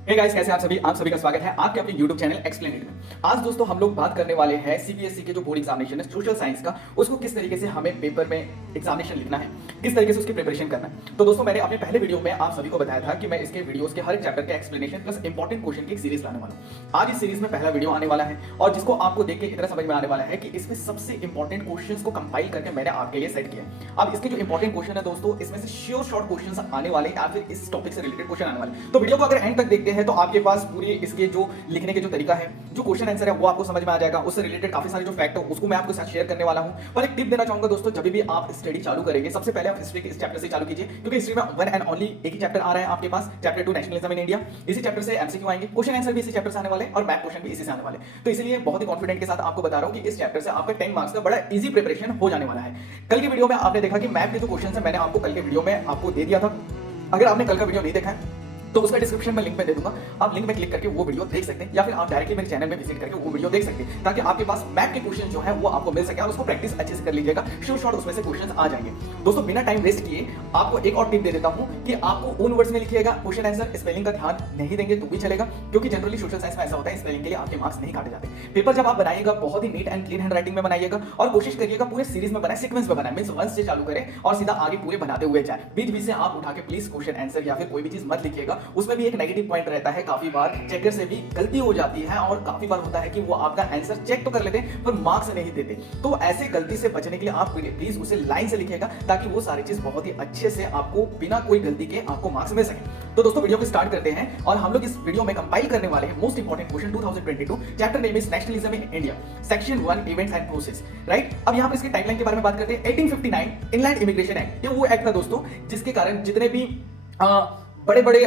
Hey guys, कैसे हैं आप सभी का स्वागत है आपके अपने YouTube चैनल एक्सप्लेन इट में। आज दोस्तों हम लोग बात करने वाले हैं सीबीएसई के जो बोर्ड एग्जामिनेशन है सोशल साइंस का, उसको किस तरीके से हमें पेपर में एग्जामिनेशन लिखना है, किस तरीके से उसकी प्रिपरेशन करना है। तो दोस्तों मैंने अपने पहले वीडियो में आप सभी को बताया था कि मैं इसके वीडियोस के हर एक चैप्टर के एक्सप्लेनेशन प्लस इंपॉर्टेंट क्वेश्चन की एक सीरीज लाने वाला हूं। आज इस सीरीज में पहला वीडियो आने वाला है और जिसको आपको देख के इतना समझ में आने वाला है कि इसमें सबसे इंपॉर्टेंट क्वेश्चंस को कंपाइल करके मैंने आपके लिए सेट किया है। अब इसके जो इंपॉर्टेंट क्वेश्चन है दोस्तों, इसमें से श्योर शॉर्ट क्वेश्चंस आने वाले या फिर इस टॉपिक से रिलेटेड क्वेश्चन आने वाले। तो वीडियो को अगर एंड तक देखते हैं तो आपके पास पूरी इसके जो लिखने के जो तरीका है, जो क्वेश्चन आंसर है वो आपको समझ में आ जाएगा। उससे रिलेटेड काफी सारे जो फैक्ट है उसको मैं आपके साथ शेयर करने वाला हूं। पर एक टिप देना चाहूंगा दोस्तों, जब भी आप स्टडी चालू करेंगे सबसे पहले आप हिस्ट्री के इस चैप्टर से चालू कीजिए, क्योंकि हिस्ट्री में वन एंड ओनली एक ही चैप्टर आ रहा है आपके पास, चैप्टर 2 नेशनलिज्म इन इंडिया। इसी चैप्टर से एमसीक्यू आएंगे, क्वेश्चन आंसर भी इसी चैप्टर से आने वाले और मैथ क्वेश्चन भी इसी से आने वाले। तो इसलिए बहुत ही कॉन्फिडेंट के साथ आपको बता रहा हूं कि इस चैप्टर से आपका 10 मार्क्स का बड़ा इजी प्रिपरेशन हो जाने वाला है। कल की वीडियो में आपने देखा कि मैथ के जो क्वेश्चन है मैंने आपको कल के वीडियो में आपको दे दिया था। अगर आपने कल का वीडियो नहीं देखा है तो उसका डिस्क्रिप्शन में लिंक में दे दूंगा, आप लिंक में क्लिक करके वो वीडियो देख सकते हैं, या फिर आप डायरेक्टली मेरे चैनल में विजिट करके वो वीडियो देख सकते हैं, ताकि आपके पास मैथ के क्वेश्चन जो है वो आपको मिल सके और उसको प्रैक्टिस अच्छे से कर लीजिएगा। शॉर्ट शॉर्ट उसमें से क्वेश्चन आ जाएंगे। दोस्तों बिना टाइम वेस्ट किए आपको एक और टिप दे देता हूं कि आपको उन वर्ड्स में लिखिएगा क्वेश्चन आंसर, स्पेलिंग का ध्यान नहीं देंगे तो भी चलेगा, क्योंकि जनरली सोशल साइंस में ऐसा होता है स्पेलिंग के लिए आपके मार्क्स नहीं काटे जाते। पेपर जब आप बनाइएगा बहुत ही neat and clean handwriting में बनाइएगा और कोशिश करिएगा पूरे सीरीज में बनाए, सीक्वेंस में बनाए, मींस वन से चालू करें और सीधा आगे पूरे बनाते हुए जाए। बीच बीच से आप उठा के प्लीज क्वेश्चन आंसर या फिर कोई भी चीज मत लिखिएगा। उसमें भी एक नेगेटिव पॉइंट रहता है, काफी बार चेकर से भी गलती हो जाती है और काफी बार होता है कि वो आपका आंसर चेक तो कर लेते हैं पर मार्क्स नहीं देते। तो ऐसे गलती से बचने के लिए आप प्लीज उसे लाइन से लिखिएगा, ताकि वो सारी चीज बहुत ही अच्छे से आपको बिना कोई गलती के आपको मार्क्स मिल सके। तो दोस्तों वीडियो को स्टार्ट करते हैं और हम लोग इस वीडियो में कंपाइल करने वाले हैं most important question 2022, chapter name is nationalism in India, section 1 events and process. Right, अब यहां पर इसकी टाइमलाइन के बारे में बात करते हैं। 1859 इनलैंड इमिग्रेशन एक्ट, ये वो एक्ट था दोस्तों जिसके कारण जितने भी बड़े बड़े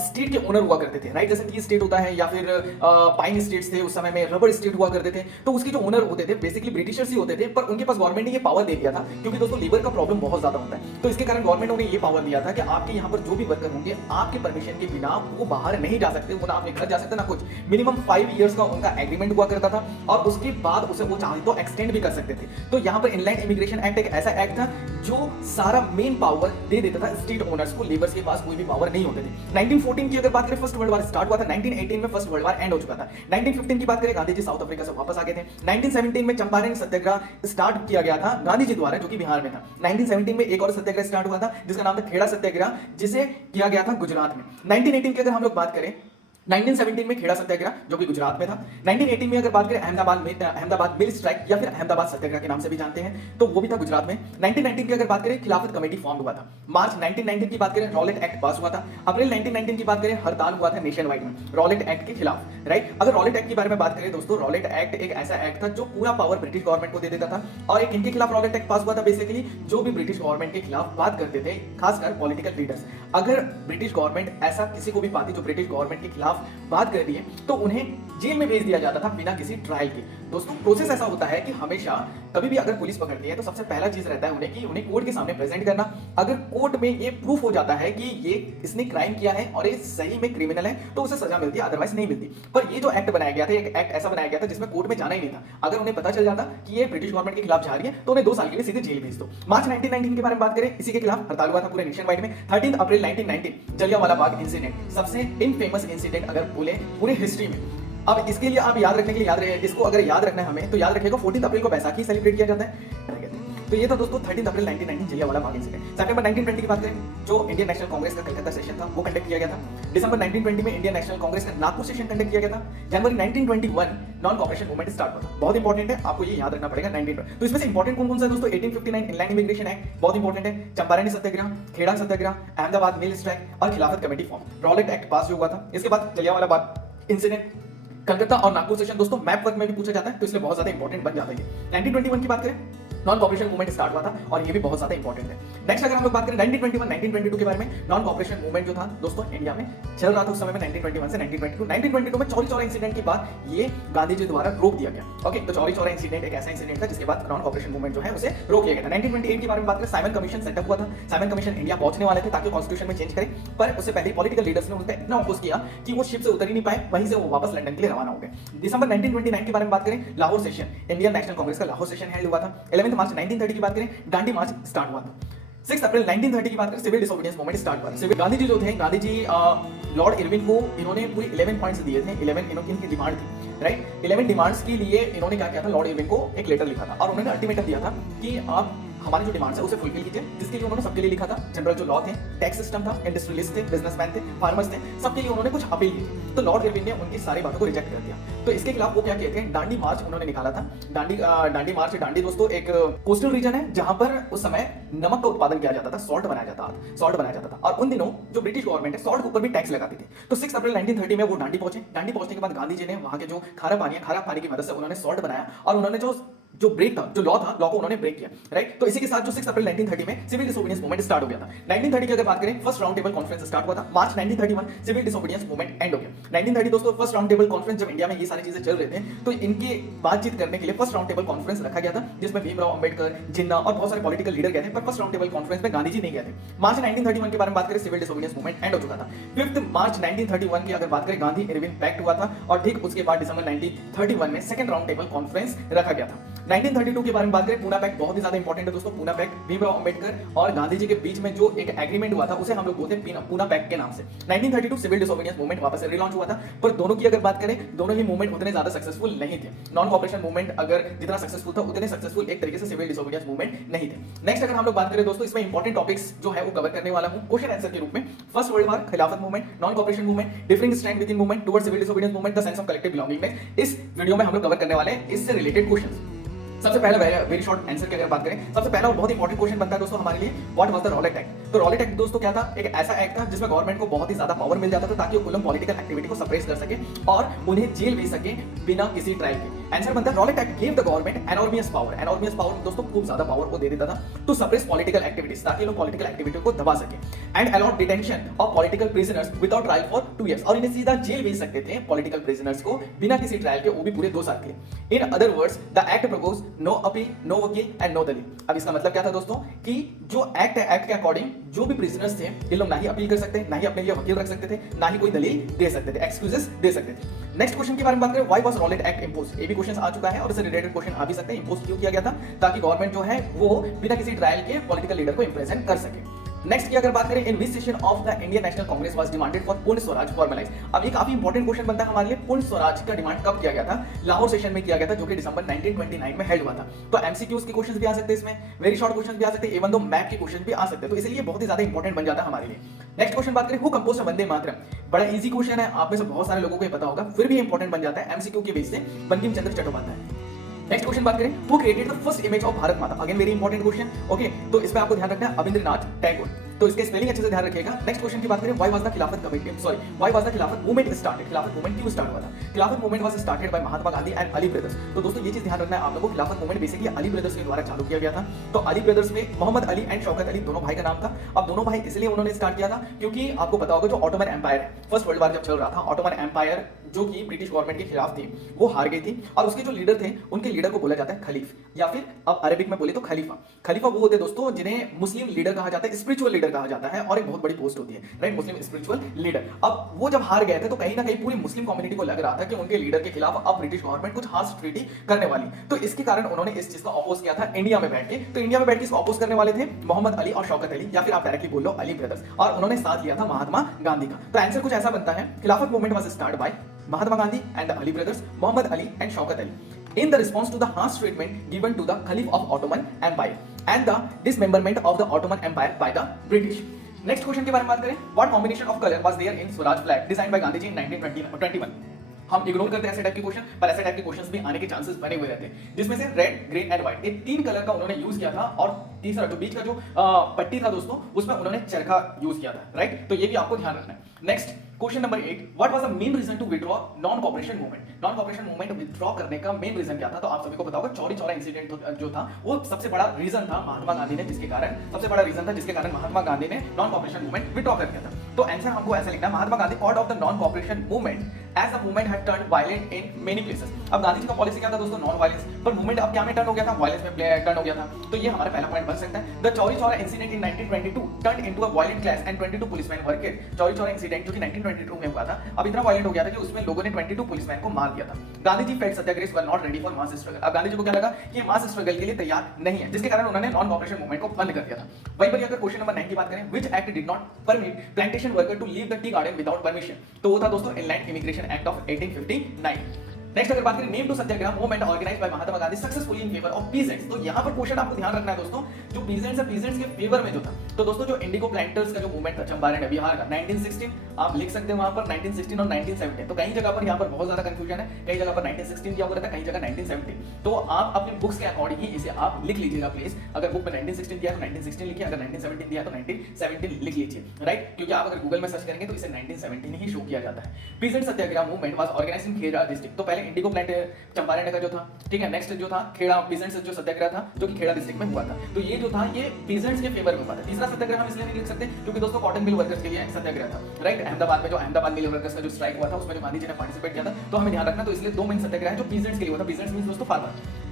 स्टेट के ओनर हुआ करते थे, राइट, जैसे टी स्टेट होता है या फिर पाइन स्टेट्स थे उस समय में, रबर स्टेट हुआ करते थे, तो उसके जो ओनर होते थे बेसिकली ब्रिटिशर्स ही होते थे, पर उनके पास गवर्नमेंट ने ये पावर दे दिया था, क्योंकि दोस्तों लीवर का प्रॉब्लम बहुत ज्यादा होता है। तो इसके कारण गवर्नमेंट ने ये पावर दिया था कि आपके यहाँ पर जो भी वर्कर होंगे आपके परमिशन के बिना वो बाहर नहीं जा सकते, वो ना अपने घर जा सकते ना कुछ। मिनिमम 5 इयर्स का उनका एग्रीमेंट हुआ करता था और उसके बाद उसे वो चाहे तो एक्सटेंड भी कर सकते थे। तो यहाँ पर इनलैंड इमिग्रेशन एक्ट एक ऐसा एक्ट था जो सारा मेन पावर दे देता था स्टेट ओनर्स को, लेबर्स के पास कोई भी पावर नहीं होते थे। 1914 की अगर बात करें फर्स्ट वर्ल्ड वार स्टार्ट हुआ था, 1918 में फर्स्ट वर्ल्ड वार एंड हो चुका था। 1915 की बात करें गांधी जी साउथ अफ्रीका से वापस आ गए थे। 1917 में चंपारण सत्याग्रह स्टार्ट किया गया था गांधी जी द्वारा, जो कि बिहार में था। 1917 में एक और सत्याग्रह स्टार्ट हुआ था जिसका नाम था खेड़ा सत्याग्रह, जिसे किया गया था गुजरात में। 1918 की अगर हम लोग बात करें, 1917 में खेड़ा सत्याग्रह जो कि गुजरात में था। 1918 में अगर बात करें अहमदाबाद मिल स्ट्राइक या फिर अहमदाबाद सत्याग्रह के नाम से भी जानते हैं, तो वो भी था गुजरात में। 1919 की अगर बात करें खिलाफत कमेटी फॉर्म हुआ था। मार्च 1919 की बात करें रॉलेट एक्ट पास हुआ था। अप्रैल 1919 की बात करें हड़ताल हुआ था नेशन वाइड में रॉलेट एक्ट के खिलाफ, राइट। अगर रॉलेट एक्ट के बारे में बात करें दोस्तों, रॉलेट एक्ट एक ऐसा एक्ट था जो पूरा पावर ब्रिटिश गवर्नमेंट को दे देता था। और एक इनके खिलाफ रॉलेट एक्ट पास हुआ था, बेसिकली जो भी ब्रिटिश गवर्नमेंट के खिलाफ बात करते थे, खासकर पॉलिटिकल लीडर्स। अगर ब्रिटिश गवर्नमेंट ऐसा किसी को भी पाती जो ब्रिटिश गवर्नमेंट के खिलाफ बात कर तो उन्हें जेल में भेज दिया जाता था बिना किसी ट्रायल के। दोस्तों प्रोसेस ऐसा होता है कि हमेशा कभी भी अगर पुलिस पकड़ती है तो सबसे पहला चीज रहता है उन्हें कोर्ट के सामने प्रेजेंट करना। अगर कोर्ट में ये प्रूफ हो जाता है कि ये इसने क्राइम किया है और ये सही में क्रिमिनल है तो उसे सजा मिलती है, अदरवाइज नहीं मिलती। पर ये जो एक्ट बनाया गया था, एक एक्ट ऐसा बनाया गया था जिसमें कोर्ट में जाना ही नहीं था। अगर उन्हें पता चल जाता कि ये ब्रिटिश गवर्नमेंट के खिलाफ जा रही है तो उन्हें 2 साल के लिए सीधे जेल भेज दो। मार्च 1919 के बारे में बात करें, इसी के खिलाफ हड़ताल हुआ था पूरे नेशन वाइड में। 13 अप्रैल 1919 जलियांवाला बाग इंसिडेंट, सबसे इनफेमस इंसिडेंट अगर बोले पूरे हिस्ट्री में। अब इसके लिए आप याद रखने के लिए इसको अगर याद रखना है हमें तो याद रखिएगा 14 अप्रैल को बैसाखी सेलिब्रेट किया जाता है। तो ये था दोस्तों 13 अप्रैल 1919 जलियांवाला बाग इंसिडेंट। सितंबर 1920 की बात करें, जो इंडियन नेशनल कांग्रेस का कलकत्ता सेशन था वो कंडक्ट किया गया था। दिसंबर 1920 में इंडियन नेशनल कांग्रेस का नागपुर सेशन कंडक्ट किया गया था। जनवरी 1921 नॉन कॉपरेशन मूवमेंट स्टार्ट हुआ था। बहुत इंपॉर्टेंट है, आपको ये याद रखना पड़ेगा 1920। तो इसमें से इंपॉर्टेंट कौन कौन सा है दोस्तों? 1859 इनलैंड इमिग्रेशन एक्ट बहुत इंपॉर्टेंट है, चंपारणी सत्याग्रह, खेड़ा सत्याग्रह, अहमदाबाद मिल स्ट्राइक और खिलाफत कमेटी फॉर्म, रॉलेट एक्ट पास जो हुआ था। इसके बाद जलियांवाला बाग इंसिडेंट, कलकत्ता और नागपुर सेशन दोस्तों मैप वर्क में भी पूछा जाता है, तो इसलिए बहुत ज्यादा इंपॉर्टेंट बन जाता है। 1921 की बात करें, नॉन कॉपरेशन मूवमेंट स्टार्ट हुआ था और ये भी बहुत ज्यादा इंपॉर्टेंट है। नेक्स्ट अगर हम लोग बात करें 1921 1922 के बारे में, नॉन कॉपरेशन मूवमेंट जो था दोस्तों इंडिया में चल रहा था उस समय में 1921 से 1922। 1922 में चौरी चौरा इंसिडेंट के बाद ये गांधी जी द्वारा रोक दिया गया। ओके, तो चौरी चौरा इंसिडेंट एक ऐसा इंसिडेंट था जिसके बाद नॉन कॉपरेशन मूवमेंट जो है उसे रोक दिया गया था। 1928 के बारे में बात करें, साइमन कमीशन सेटअप हुआ था। साइमन कमीशन इंडिया पहुंचने वाले थे ताकि कॉन्स्टिट्यूशन में चेंज करें, पर उससे पहले पॉलिटिकल लीडर्स ने उन पर इतना अपोज किया कि वो शिप से उतर ही नहीं पाए, वहीं से वो वापस लंदन के लिए रवाना हो गए। दिसंबर 1929 के बारे में बात करें, लाहौर सेशन, इंडियन नेशनल कांग्रेस का लाहौर सेशन हेल्ड हुआ था। 11 मार्च 1930 की बात करें, दांडी मार्च स्टार्ट हुआ था। 6 अप्रैल 1930 की बात करें, सिविल डिसोबीडियंस मूवमेंट स्टार्ट हुआ। सिविल गांधी जी जो थे, गांधी जी लॉर्ड इरविन को इन्होंने पूरी 11 पॉइंट्स दिए थे, 11 इनकी डिमांड थी, राइट। 11 डिमांड्स के लिए इन्होंने क्या किया था, लॉर्ड इरविन को एक लेटर लिखा था और उन्होंने अल्टीमेटम दिया था कि आप हमारी जो डिमांड्स है उसे फुलफिल कीजिए, जिसके लिए उन्होंने सबके लिए लिखा था। जनरल जो लॉ थे, टैक्स सिस्टम था, इंडस्ट्रियलिस्ट थे, बिजनेसमैन थे, फार्मर्स थे, सबके लिए उन्होंने कुछ अपील की थी। तो लॉर्ड इरविन ने उनकी सारी बातों को रिजेक्ट कर दिया। तो इसके खिलाफ वो क्या किए थे, दांडी मार्च उन्होंने निकाला था। दांडी मार्च, दांडी दोस्तों एक कोस्टल रीजन है जहां पर उस समय नमक का उत्पादन किया जाता था, सॉल्ट बनाया जाता था और उन दिनों जो ब्रिटिश गवर्नमेंट है सॉल्ट के ऊपर भी टैक्स लगाती थी। तो 6 अप्रैल 1930 में वो दांडी पहुंचे। दांडी पहुंचने के बाद गांधी जी ने वहां के जो खारा पानी की मदद से उन्होंने सॉल्ट बनाया और उन्होंने जो ब्रेक था, जो लॉ को उन्होंने ब्रेक किया, राइट। तो इसी के साथ जो 6 अप्रैल 1930 में सिविल डिसोबीडियंस मूवमेंट स्टार्ट हो गया था। 1930 की अगर बात करें, first round table conference start हुआ था। मार्च 1931 सिविल डिसोबीडियंस मूवमेंट एंड हो गया। 1930 दोस्तों फर्स्ट राउंड टेबल कॉन्फ्रेंस, जब इंडिया में ये सारी चीजें चल रहे थे तो इनकी बातचीत करने के लिए फर्स्ट राउंड टेबल कॉन्फ्रेंस रखा गया था, जिसमें भीमराव अंबेडकर, जिन्ना और बहुत सारे पॉलिटिकल लीडर गए थे, पर फर्स्ट राउंड टेबल कॉन्फ्रेंस में गांधी जी नहीं गए थे। मार्च 1931 के बारे में बात करें, सिविल डिसोबीडियंस मूवमेंट एंड हो चुका था। 5 मार्च 1931 की अगर बात करें, गांधी इरविन पैक्ट हुआ था और ठीक उसके बाद दिसंबर 1931 में सेकंड राउंड टेबल कॉन्फ्रेंस रखा गया था। 1932 के बारे में बात करें, पूना पैक्ट बहुत ही ज्यादा इंपॉर्टेंट है दोस्तों। पूना पैक्ट भीमराव अंबेडकर और गांधी जी के बीच में जो एक एग्रीमेंट हुआ था उसे हम लोग बोलते हैं पूना पैक्ट के नाम से। 1932 सिविल डिसोबीडियंस मूवमेंट वापस से रिलॉन्च हुआ था, पर दोनों की अगर बात करें, दोनों ही मूवमेंट उतने ज्यादा सक्सेसफुल नहीं थे। नॉन कॉपरेशन मूवमेंट अगर जितना सक्सेसफुल था, उतने सक्सेसफुल एक तरीके से सिविल डिसोबीडियंस मूवमेंट नहीं थे। नेक्स्ट अगर हम लोग बात करें दोस्तों, इसमें इंपॉर्टेंट टॉपिक्स जो है वो कवर करने वाला हूं क्वेश्चन आंसर के रूप में। First world war, Khilafat movement, non cooperation movement, differing stand within movement towards civil disobedience movement, the sense of collective belongingness. इस वीडियो में हम लोग कवर करने वाले हैं इससे रिलेटेड क्वेश्चंस। सबसे पहला वेरी शॉर्ट आंसर की अगर बात करें, सबसे पहला और बहुत इंपॉर्टेंट क्वेश्चन बनता है दोस्तों हमारे लिए, what was the Rowlatt act. तो रॉलेट एक्ट दोस्तों क्या था, एक ऐसा एक्ट था जिसमें गवर्नमेंट को बहुत ही ज्यादा पावर मिल जाता था ताकि वो पॉलिटिकल एक्टिविटी को सप्रेस कर सके और उन्हें जेल भेज सके बिना किसी ट्रायल के। आंसर बनता है, Rowlatt Act give the government enormous power. Enormous power दोस्तों खूब ज्यादा पावर को दे देता था टू सप्रेस पॉलिटिकल एक्टिविटीज, ताकि लोग पॉलिटिकल एक्टिविटी को दबा सके। And a lot detention of political prisoners without trial for 2 years, और इन्हें सीधा जेल भेज सकते थे पॉलिटिकल प्रिजनर्स को बिना किसी ट्रायल के, वो भी पूरे 2 साल के लिए। In other words, the act propose no appeal, no vakil and no dalil. अब इसका मतलब क्या था दोस्तों, कि जो एक्ट है, एक्ट के अकॉर्डिंग जो भी प्रिजनर्स थे, ये लोग ना ही अपील कर सकते, ना ही अपने लिए वकील रख सकते थे, ना ही कोई दलील दे सकते थे, एक्सक्यूजेस दे सकते थे। नेक्स्ट क्वेश्चन के बारे में बात करें, why was Rowlatt act imposed. ये भी क्वेश्चन आ चुका है और इससे रिलेटेड क्वेश्चन आ भी सकते हैं। इम्पोज क्यों किया गया था, ताकि गवर्नमेंट जो है वो बिना किसी ट्रायल के पॉलिटिकल लीडर को इंप्रेजेंट कर सके। नेक्स्ट की अगर बात करें, in which session of the Indian National Congress was demanded for Purna Swaraj formalise. अब ये काफी इंपॉर्टेंट क्वेश्चन बनता है हमारे लिए, पूर्ण स्वराज का डिमांड कब किया गया था। लाहौर सेशन में किया गया था, जो कि दिसंबर 1929 में हेल्ड हुआ था। तो एमसीक्यूज के क्वेश्चंस भी आ सकते हैं इसमें, वेरी शॉर्ट क्वेश्चंस भी आ सकते हैं, इवन दो मैप के क्वेश्चन भी आ सकते हैं, तो इसलिए बहुत ही ज्यादा इंपॉर्टेंट बन जाता है हमारे लिए। नेक्स्ट क्वेश्चन बात करें, हु कंपोज्ड वंदे मातरम। बड़ा इजी क्वेश्चन है, आप में से बहुत सारे लोगों को ये पता होगा, फिर भी इंपॉर्टेंट बन जाता है एमसीक्यू के बेस से, बंकिम चंद्र चट्टोपाध्याय। नेक्स्ट क्वेश्चन बात करें, who created the first image of Bharat Mata. Again very important question, okay. तो इसमें आपको ध्यान रखना है रविंद्रनाथ टैगोर, तो इसके स्पेलिंग अच्छे से ध्यान रखिएगा। नेक्स्ट क्वेश्चन की बात करें, व्हाई वाज द खिलाफत committee, sorry why was the खिलाफत मूवमेंट स्टार्टेड। खिलाफत मूवमेंट क्यों स्टार्ट हुआ था। खिलाफत movement was started by Mahatma Gandhi and Ali brothers. तो दोस्तों ये चीज ध्यान रखना है आप लोगों को, खिलाफत मूवमेंट बेसिकली अली ब्रदर्स के द्वारा चालू किया गया था। तो अली ब्रदर्स में मोहम्मद अली एंड शौकत अली दोनों भाई का नाम था। अब दोनों भाई इसलिए उन्होंने स्टार्ट किया था क्योंकि आपको पता होगा जो ऑटोमन एम्पायर है, फर्स्ट वर्ल्ड वॉर जब चल रहा था, ऑटोमन एम्पायर जो कि ब्रिटिश गवर्नमेंट के खिलाफ थी, वो हार गई थी और उसके जो लीडर थे, उनके लीडर को बोला जाता है खलीफ, या फिर अब अरबिक में बोले तो खलीफा। खलीफा वो होते हैं दोस्तों जिन्हें मुस्लिम लीडर कहा जाता है, स्पिरिचुअल लीडर कहा जाता है, और एक बहुत बड़ी पोस्ट होती है, राइट, मुस्लिम स्पिरिचुअल लीडर। अब वो जब हार गए थे तो कहीं ना कहीं पूरी मुस्लिम कम्युनिटी को लग रहा था कि उनके लीडर के खिलाफ अब ब्रिटिश गवर्नमेंट कुछ हार्श ट्रीटी करने वाली, तो इसके कारण उन्होंने इस चीज को अपोज किया था इंडिया में बैठ के। तो इंडिया में बैठ के इसको अपोज करने वाले थे मोहम्मद अली और शौकत अली, या फिर आप डायरेक्टली बोल लो अली ब्रदर्स, और उन्होंने साथ लिया था महात्मा गांधी का। तो आंसर कुछ ऐसा बनता है, खिलाफत movement was start by Mahatma Gandhi and the Ali brothers, Muhammad Ali and Shaukat Ali, in the response to the harsh treatment given to the Caliph of Ottoman Empire and the dismemberment of the Ottoman Empire by the British. Next question के बारे में बात करें, what combination of color was there in Swaraj flag designed by Gandhi ji in 1921? हम ignore करते हैं ऐसे type के क्वेश्चन, पर ऐसे टाइप के क्वेश्चंस भी आने के चांसेस बने हुए रहते हैं, जिसमें से रेड, ग्रीन एंड व्हाइट, ये 3 कलर का उन्होंने यूज किया था, और तीसरा जो बीच का जो पट्टी था दोस्तों, उसमें उन्होंने चरखा यूज किया था, राइट। तो ये भी आपको ध्यान रखना है। Next question number 8, what was the main reason to withdraw non cooperation movement. Non cooperation movement withdraw करने का मेन रीजन क्या था, तो आप सभी को पता होगा चौरी चौरा इंसिडेंट जो था, वो सबसे बड़ा रीजन था महात्मा गांधी ने, जिसके कारण सबसे बड़ा रीजन था जिसके कारण महात्मा गांधी ने नॉन कॉपरेशन मूवमेंट विथड्रॉ कर दिया था। तो आंसर हमको ऐसा लिखना है, Mahatma Gandhi called off the non cooperation movement as the movement had turned violent in many places। अब गांधी जी का पॉलिसी क्या था दोस्तों, नॉन वायलेंस, पर मूवमेंट अब क्या में टर्न हो गया था, वायलेंस में टर्न हो गया था। तो ये हमारा पहला पॉइंट बन सकता है। The Chauri Chaura incident in 1922 turn into a violent clash and 22 policeman were killed. Chauri Chaura incident जो कि 1922 में हुआ था, अब इतना वायलेंट हो गया था कि उसमें लोगों ने 22 पुलिसमैन को मार दिया था। Gandhi ji felt satyagraha were not ready for mass struggle. अब गांधी जी को क्या लगा कि मास स्ट्रगल के लिए तैयार नहीं है, जिसके कारण उन्होंने नॉन कॉपरेशन मूवमेंट को बंद कर दिया था। वहीं पर अगर क्वेश्चन नंबर 9 की बात करें, which act did not permit plantation worker to leave the tea garden without permission, तो वो था दोस्तों inland immigration act of 1859। Next अगर बात करें name two satyagraha movement organized by Mahatma Gandhi successfully in favour of peasants, तो यहां पर क्वेश्चन आपको ध्यान रखना है दोस्तों, जो पीजेंट्स है पीजेंट्स के फेवर में जो था। तो दोस्तों जो इंडिगो प्लांटर्स का जो मूवमेंट था चंपारण है बिहार का 1916, आप लिख सकते हैं वहां पर 1916 और 1917, तो कई जगह पर यहां पर बहुत ज्यादा कंफ्यूजन है, कई जगह पर 1916 दिया हुआ रहता है, कई जगह 1917, तो आप अपनी बुक्स के अकॉर्डिंग ही इसे आप लिख लीजिएगा प्लीज। अगर बुक में 1916 दिया तो 1916 लिखिए, अगर 1917 दिया तो 1917 लिख लीजिए, राइट, क्योंकि आप अगर गूगल में सर्च करेंगे तो इसे 1917 ही शो किया जाता है। Peasant satyagraha movement was organized in Kheda district, तो पहले इंडिगो प्लांट चंपारण का जो था, ठीक है, नेक्स्ट जो था खेड़ा पीजेंट्स जो सत्याग्रह था जो कि खेड़ा डिस्ट्रिक्ट में हुआ था, तो ये जो था ये पीजेंट्स के फेवर में हुआ था। तीसरा सत्याग्रह हम इसलिए नहीं लिख सकते क्योंकि दोस्तों कॉटन मिल वर्कर्स के लिए सत्याग्रह था, राइट, अहमदाबाद में जो अहमदाबाद मिल वर्कर्स का जो स्ट्राइक हुआ था उसमें जो गांधी जी ने पार्टिसिपेट किया था, तो हमें ध्यान रखना, तो इसलिए दो मेन सत्याग्रह है जो पीजेंट्स के लिए हुआ था। पीजेंट्स मींस दोस्तों फार्मर।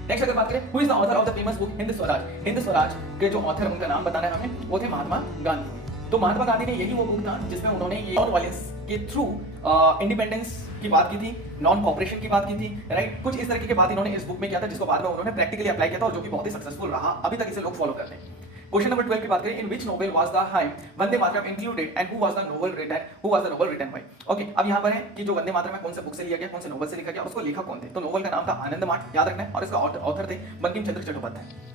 नेक्स्ट अगर बात करें who is the author of the famous book Hind Swaraj, Hind Swaraj के जो ऑथर उनका नाम बताना है हमें, वो थे महात्मा गांधी। तो महात्मा गांधी ने यही वो बुक था जिसमें उन्होंने ये नॉन वायलेंस के थ्रू इंडिपेंडेंस की बात की थी, नॉन कॉपरेशन की बात की थी, राइट, कुछ इस तरीके की बात इन्होंने इस बुक में किया था जिसको बाद में उन्होंने प्रैक्टिकली अप्लाई किया था और जो कि बहुत ही सक्सेसफुल रहा, अभी तक इसे लोग फॉलो करते हैं। क्वेश्चन नंबर 12 की बात करें, in which novel was the hymn Vande Mataram included and who was the novel written by. Okay, अब यहां पर है कि जो वंदे मातरम है कौन से बुक से लिया गया, कौन से नोवेल से लिखा गया, उसको लेखक कौन थे, तो नोवेल का नाम था आनंद मार्ट, याद रखना है, और इसका ऑथर थे बंकिम चंद्र चट्टोपाध्याय।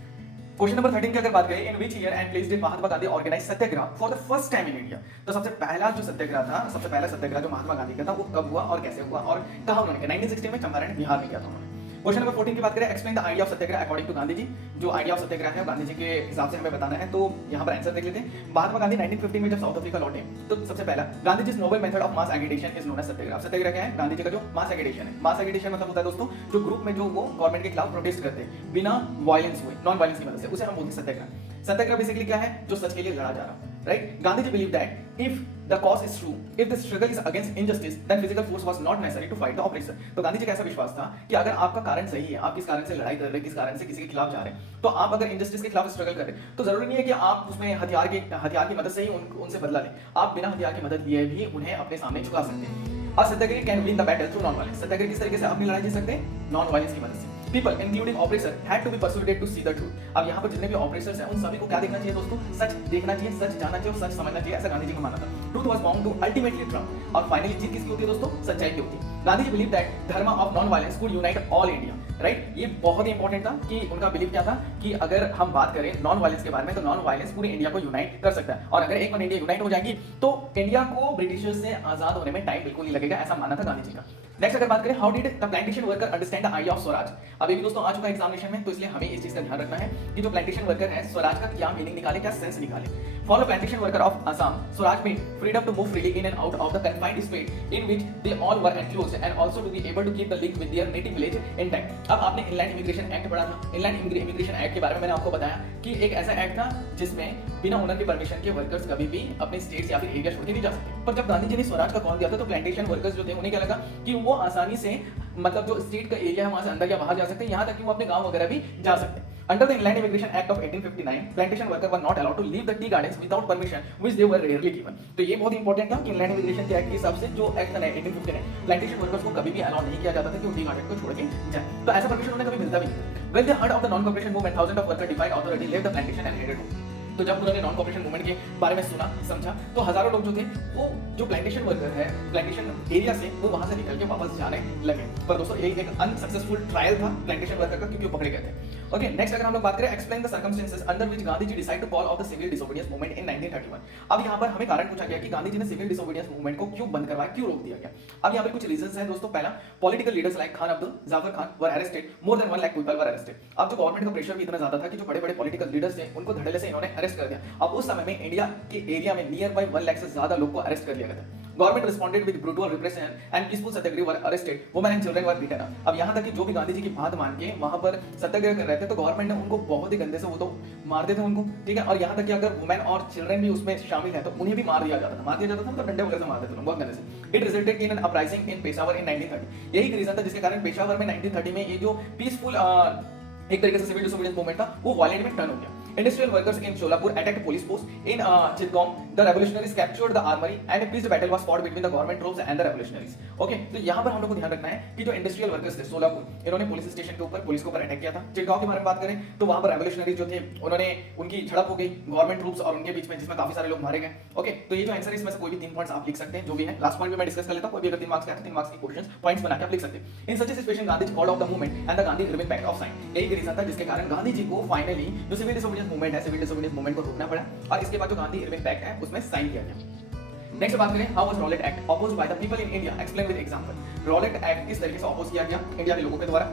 क्वेश्चन नंबर 13 की अगर बात करें, in which year and place did Mahatma Gandhi organise satyagraha for the first time in India, तो सबसे पहला जो सत्याग्रह था, सबसे पहला सत्याग्रह जो महात्मा गांधी का था वो कब हुआ और कैसे हुआ और कहां उन्होंने किया, 1916 में चंपारण बिहार में किया था उन्होंने। क्वेश्चन नंबर 14 की बात करें, explain the idea of satyagraha according to Gandhi ji, जो आइडिया ऑफ सत्याग्रह है गांधी जी के हिसाब से हमें बताना है, तो यहां पर आंसर देख लेते हैं। महात्मा गांधी 1915 में जब साउथ अफ्रीका लौटे तो सबसे पहला Gandhi ji noble method of mass agitation is known as satyagraha. Satyagraha क्या है, गांधी जी का जो मास एगिटेशन है, मास एगिटेशन मतलब होता है दोस्तों जो ग्रुप में जो वो गवर्नमेंट के खिलाफ प्रोटेस्ट करते हैं बिना वायलेंस हुए, नॉन वायलेंस की मदद से, उसे हम बोलते हैं सत्याग्रह। सत्याग्रह बेसिकली क्या है, जो सच के लिए लड़ा जा रहा है, right. Gandhi ji believe that if the cause is true, if the struggle is against injustice, then physical force was not necessary to fight the oppressor. तो गांधी जी का ऐसा विश्वास था कि अगर आपका कारण सही है, आप किस कारण से लड़ाई कर रहे हैं, किस कारण से किसी के खिलाफ जा रहे हैं, तो आप अगर इनजस्टिस के खिलाफ स्ट्रगल कर रहे हैं तो जरूरी नहीं है कि आप उसमें हथियार की मदद से ही उनसे बदला लें, आप बिना हथियार की मदद लिए भी उन्हें अपने सामने झुका सकते हैं। और satyagraha can win the battle through non violence. Satyagraha किस तरीके से अपनी लड़ाई जीत सकते हैं, नॉन वायलेंस की मदद से। People, including oppressor, had to be persuaded to see the truth. अब यहाँ पर जितने भी ऑपरेसर्स हैं उन सभी को क्या देखना चाहिए दोस्तों, सच देखना चाहिए, सच जानना चाहिए और सच समझना चाहिए, ऐसा गांधी जी का मानना था। Truth was bound to ultimately triumph, और फाइनली जीत किसकी होती है दोस्तों, सच्चाई की होती है। गांधी जी बिलीव दैट धर्म of non violence could unite all India, right. ये बहुत ही इंपॉर्टेंट था कि उनका बिलीव क्या था कि अगर हम बात करें नॉन वायलेंस के बारे में तो नॉन वायलेंस पूरी इंडिया को यूनाइट कर सकता है, और अगर एक बार इंडिया यूनाइट हो जाएगी तो इंडिया को ब्रिटिशर्स से आजाद होने में टाइम बिल्कुल नहीं लगेगा, ऐसा मानना था गांधी जी का। नेक्स्ट अगर बात करें, how did the plantation worker understand the idea of Swaraj. अब ये भी दोस्तों आ चुका है एग्जामिनेशन में, तो इसलिए हमें इस चीज का ध्यान रखना है कि जो प्लांटेशन वर्कर है स्वराज का क्या मीनिंग निकाले, क्या सेंस निकाले। For the plantation worker of Assam, swaraj mean freedom to move freely in and out of the confined space in which they all were enclosed and also to be able to keep the link with their native village intact. अब आपने inland immigration act पढ़ा था, inland immigration act के बारे में मैंने आपको बताया कि एक ऐसा एक्ट था जिसमें बिना ओनर के परमिशन के वर्कर्स कभी भी अपने स्टेट्स या फिर एरिया छोड़ के नहीं जा सकते। पर जब गांधी जी ने स्वराज का कॉल दिया था तो प्लांटेशन वर्कर्स जो थे उन्हें क्या लगा कि वो आसानी से मतलब जो स्टेट का एरिया है वहां से अंदर या बाहर जा सकते हैं, यहाँ तक कि वो अपने गांव वगैरह भी जा सकते हैं। Under the Inland Immigration Act of 1859, plantation workers were not allowed to leave the tea gardens without permission, which they were rarely given. तो ये बहुत इंपॉर्टेंट था कि Inland Immigration के एक्ट के हिसाब से जो एक्ट था 1859, प्लांटेशन वर्कर्स को कभी भी अलाउ नहीं किया जाता था कि वो टी गार्डन को छोड़ के जाए, तो ऐसा परमिशन उन्हें कभी मिलता भी नहीं। When they heard of the non-cooperation movement, thousands of workers defied authority, left the plantation and headed home. तो जब उन्होंने नॉन कॉपरेशन मूवमेंट के बारे में सुना समझा तो हजारों लोग जो थे वो जो प्लांटेशन वर्कर है प्लांटेशन एरिया से वो वहां से निकल के वापस जाने लगे। पर दोस्तों ये एक अनसक्सेसफुल ट्रायल था प्लांटेशन वर्कर का क्योंकि वो पकड़े गए थे। ओके, नेक्स्ट अगर हम लोग बात करें, explain the circumstances under which Gandhi ji decide to call off the civil disobedience movement in 1931। अब यहाँ पर हमें कारण पूछा गया कि गांधी जी ने सिविल डिसोबीडियंस मूवमेंट को क्यों बंद करवाया, क्यों रोक दिया गया। अब यहाँ पर कुछ रीजंस हैं दोस्तों। पहला, political leaders like Khan Abdul Jafar Khan were arrested, more than 1 lakh people were arrested. अब जो गवर्नमेंट का प्रेशर भी इतना ज्यादा था कि जो बड़े बड़े पॉलिटिकल लीडर्स थे उनको धड़ल्ले से इन्होंने अरेस्ट कर दिया। अब उस समय में इंडिया के एरिया में नियर बाय 1 लाख से ज्यादा लोग को अरेस्ट कर लिया गया था। Government responded with brutal repression and peaceful satyagrahi were arrested, women and children were beaten up. अब यहाँ तक कि जो भी गांधी जी की बात मान के वहां पर सत्याग्रह कर रहे थे तो गवर्नमेंट ने उनको बहुत ही गंदे से वो तो मारते थे उनको, ठीक है। और यहाँ तक कि अगर वुमेन और चिल्ड्रन भी उसमें शामिल है तो उन्हें भी मार दिया जाता था मतलब डंडे वगैरह से मारते थे बहुत गंदे से। It resulted in an uprising in Peshawar in 1930। यही रीजन था जिसके कारण पेशावर में 1930 में ये जो पीसफुल एक तरीके से सिविल डिसोबीडियंस मूवमेंट था वो वायलेंट में टर्न हो गया। Industrial workers in Sholapur attacked police post in Chitgaon. The revolutionaries captured the armory and a peace battle was fought between the government troops and the revolutionaries. Okay, तो यहाँ पर हम लोग को ध्यान रखना है कि जो इंडस्ट्रियल वर्कर्स थे सोलापुर, इन्होंने पुलिस स्टेशन के ऊपर पुलिस के ऊपर अटैक किया था। चिटगांव के बारे में बात करें तो वहाँ पर रेवोल्यूशनरीज जो थे उन्होंने उनकी झड़प हो गई गवर्नमेंट ट्रूप्स और उनके बीच में, जिसमें काफी सारे लोग मारे गए। ओके, तो ये जो आंसर है इसमें से कोई भी 3 पॉइंट्स आप लिख सकते हैं, जो भी है लास्ट पॉइंट भी मैं डिस्कस कर लेता हूँ। कोई भी अगर 3 मार्क्स का है तो 3 मार्क्स के क्वेश्चंस पॉइंट्स बना के आप लिख सकते हैं। In such a situation Gandhi ji called off the movement and the Gandhi Irwin pact of sign. यही रीजन था जिसके कारण गांधी जी को फाइनली जो सिविल डिसोबीडियंस मूवमेंट है, सिविल डिसोबीडियंस मूवमेंट को रोकना पड़ा और इसके बाद जो गांधी इरविन पैक्ट है उसमें साइन किया गया। नेक्स्ट बात करें, how was Rowlatt act opposed by the people in India, explain with example. Rowlatt act किस तरीके से अपोज किया गया इंडिया के लोगों के द्वारा,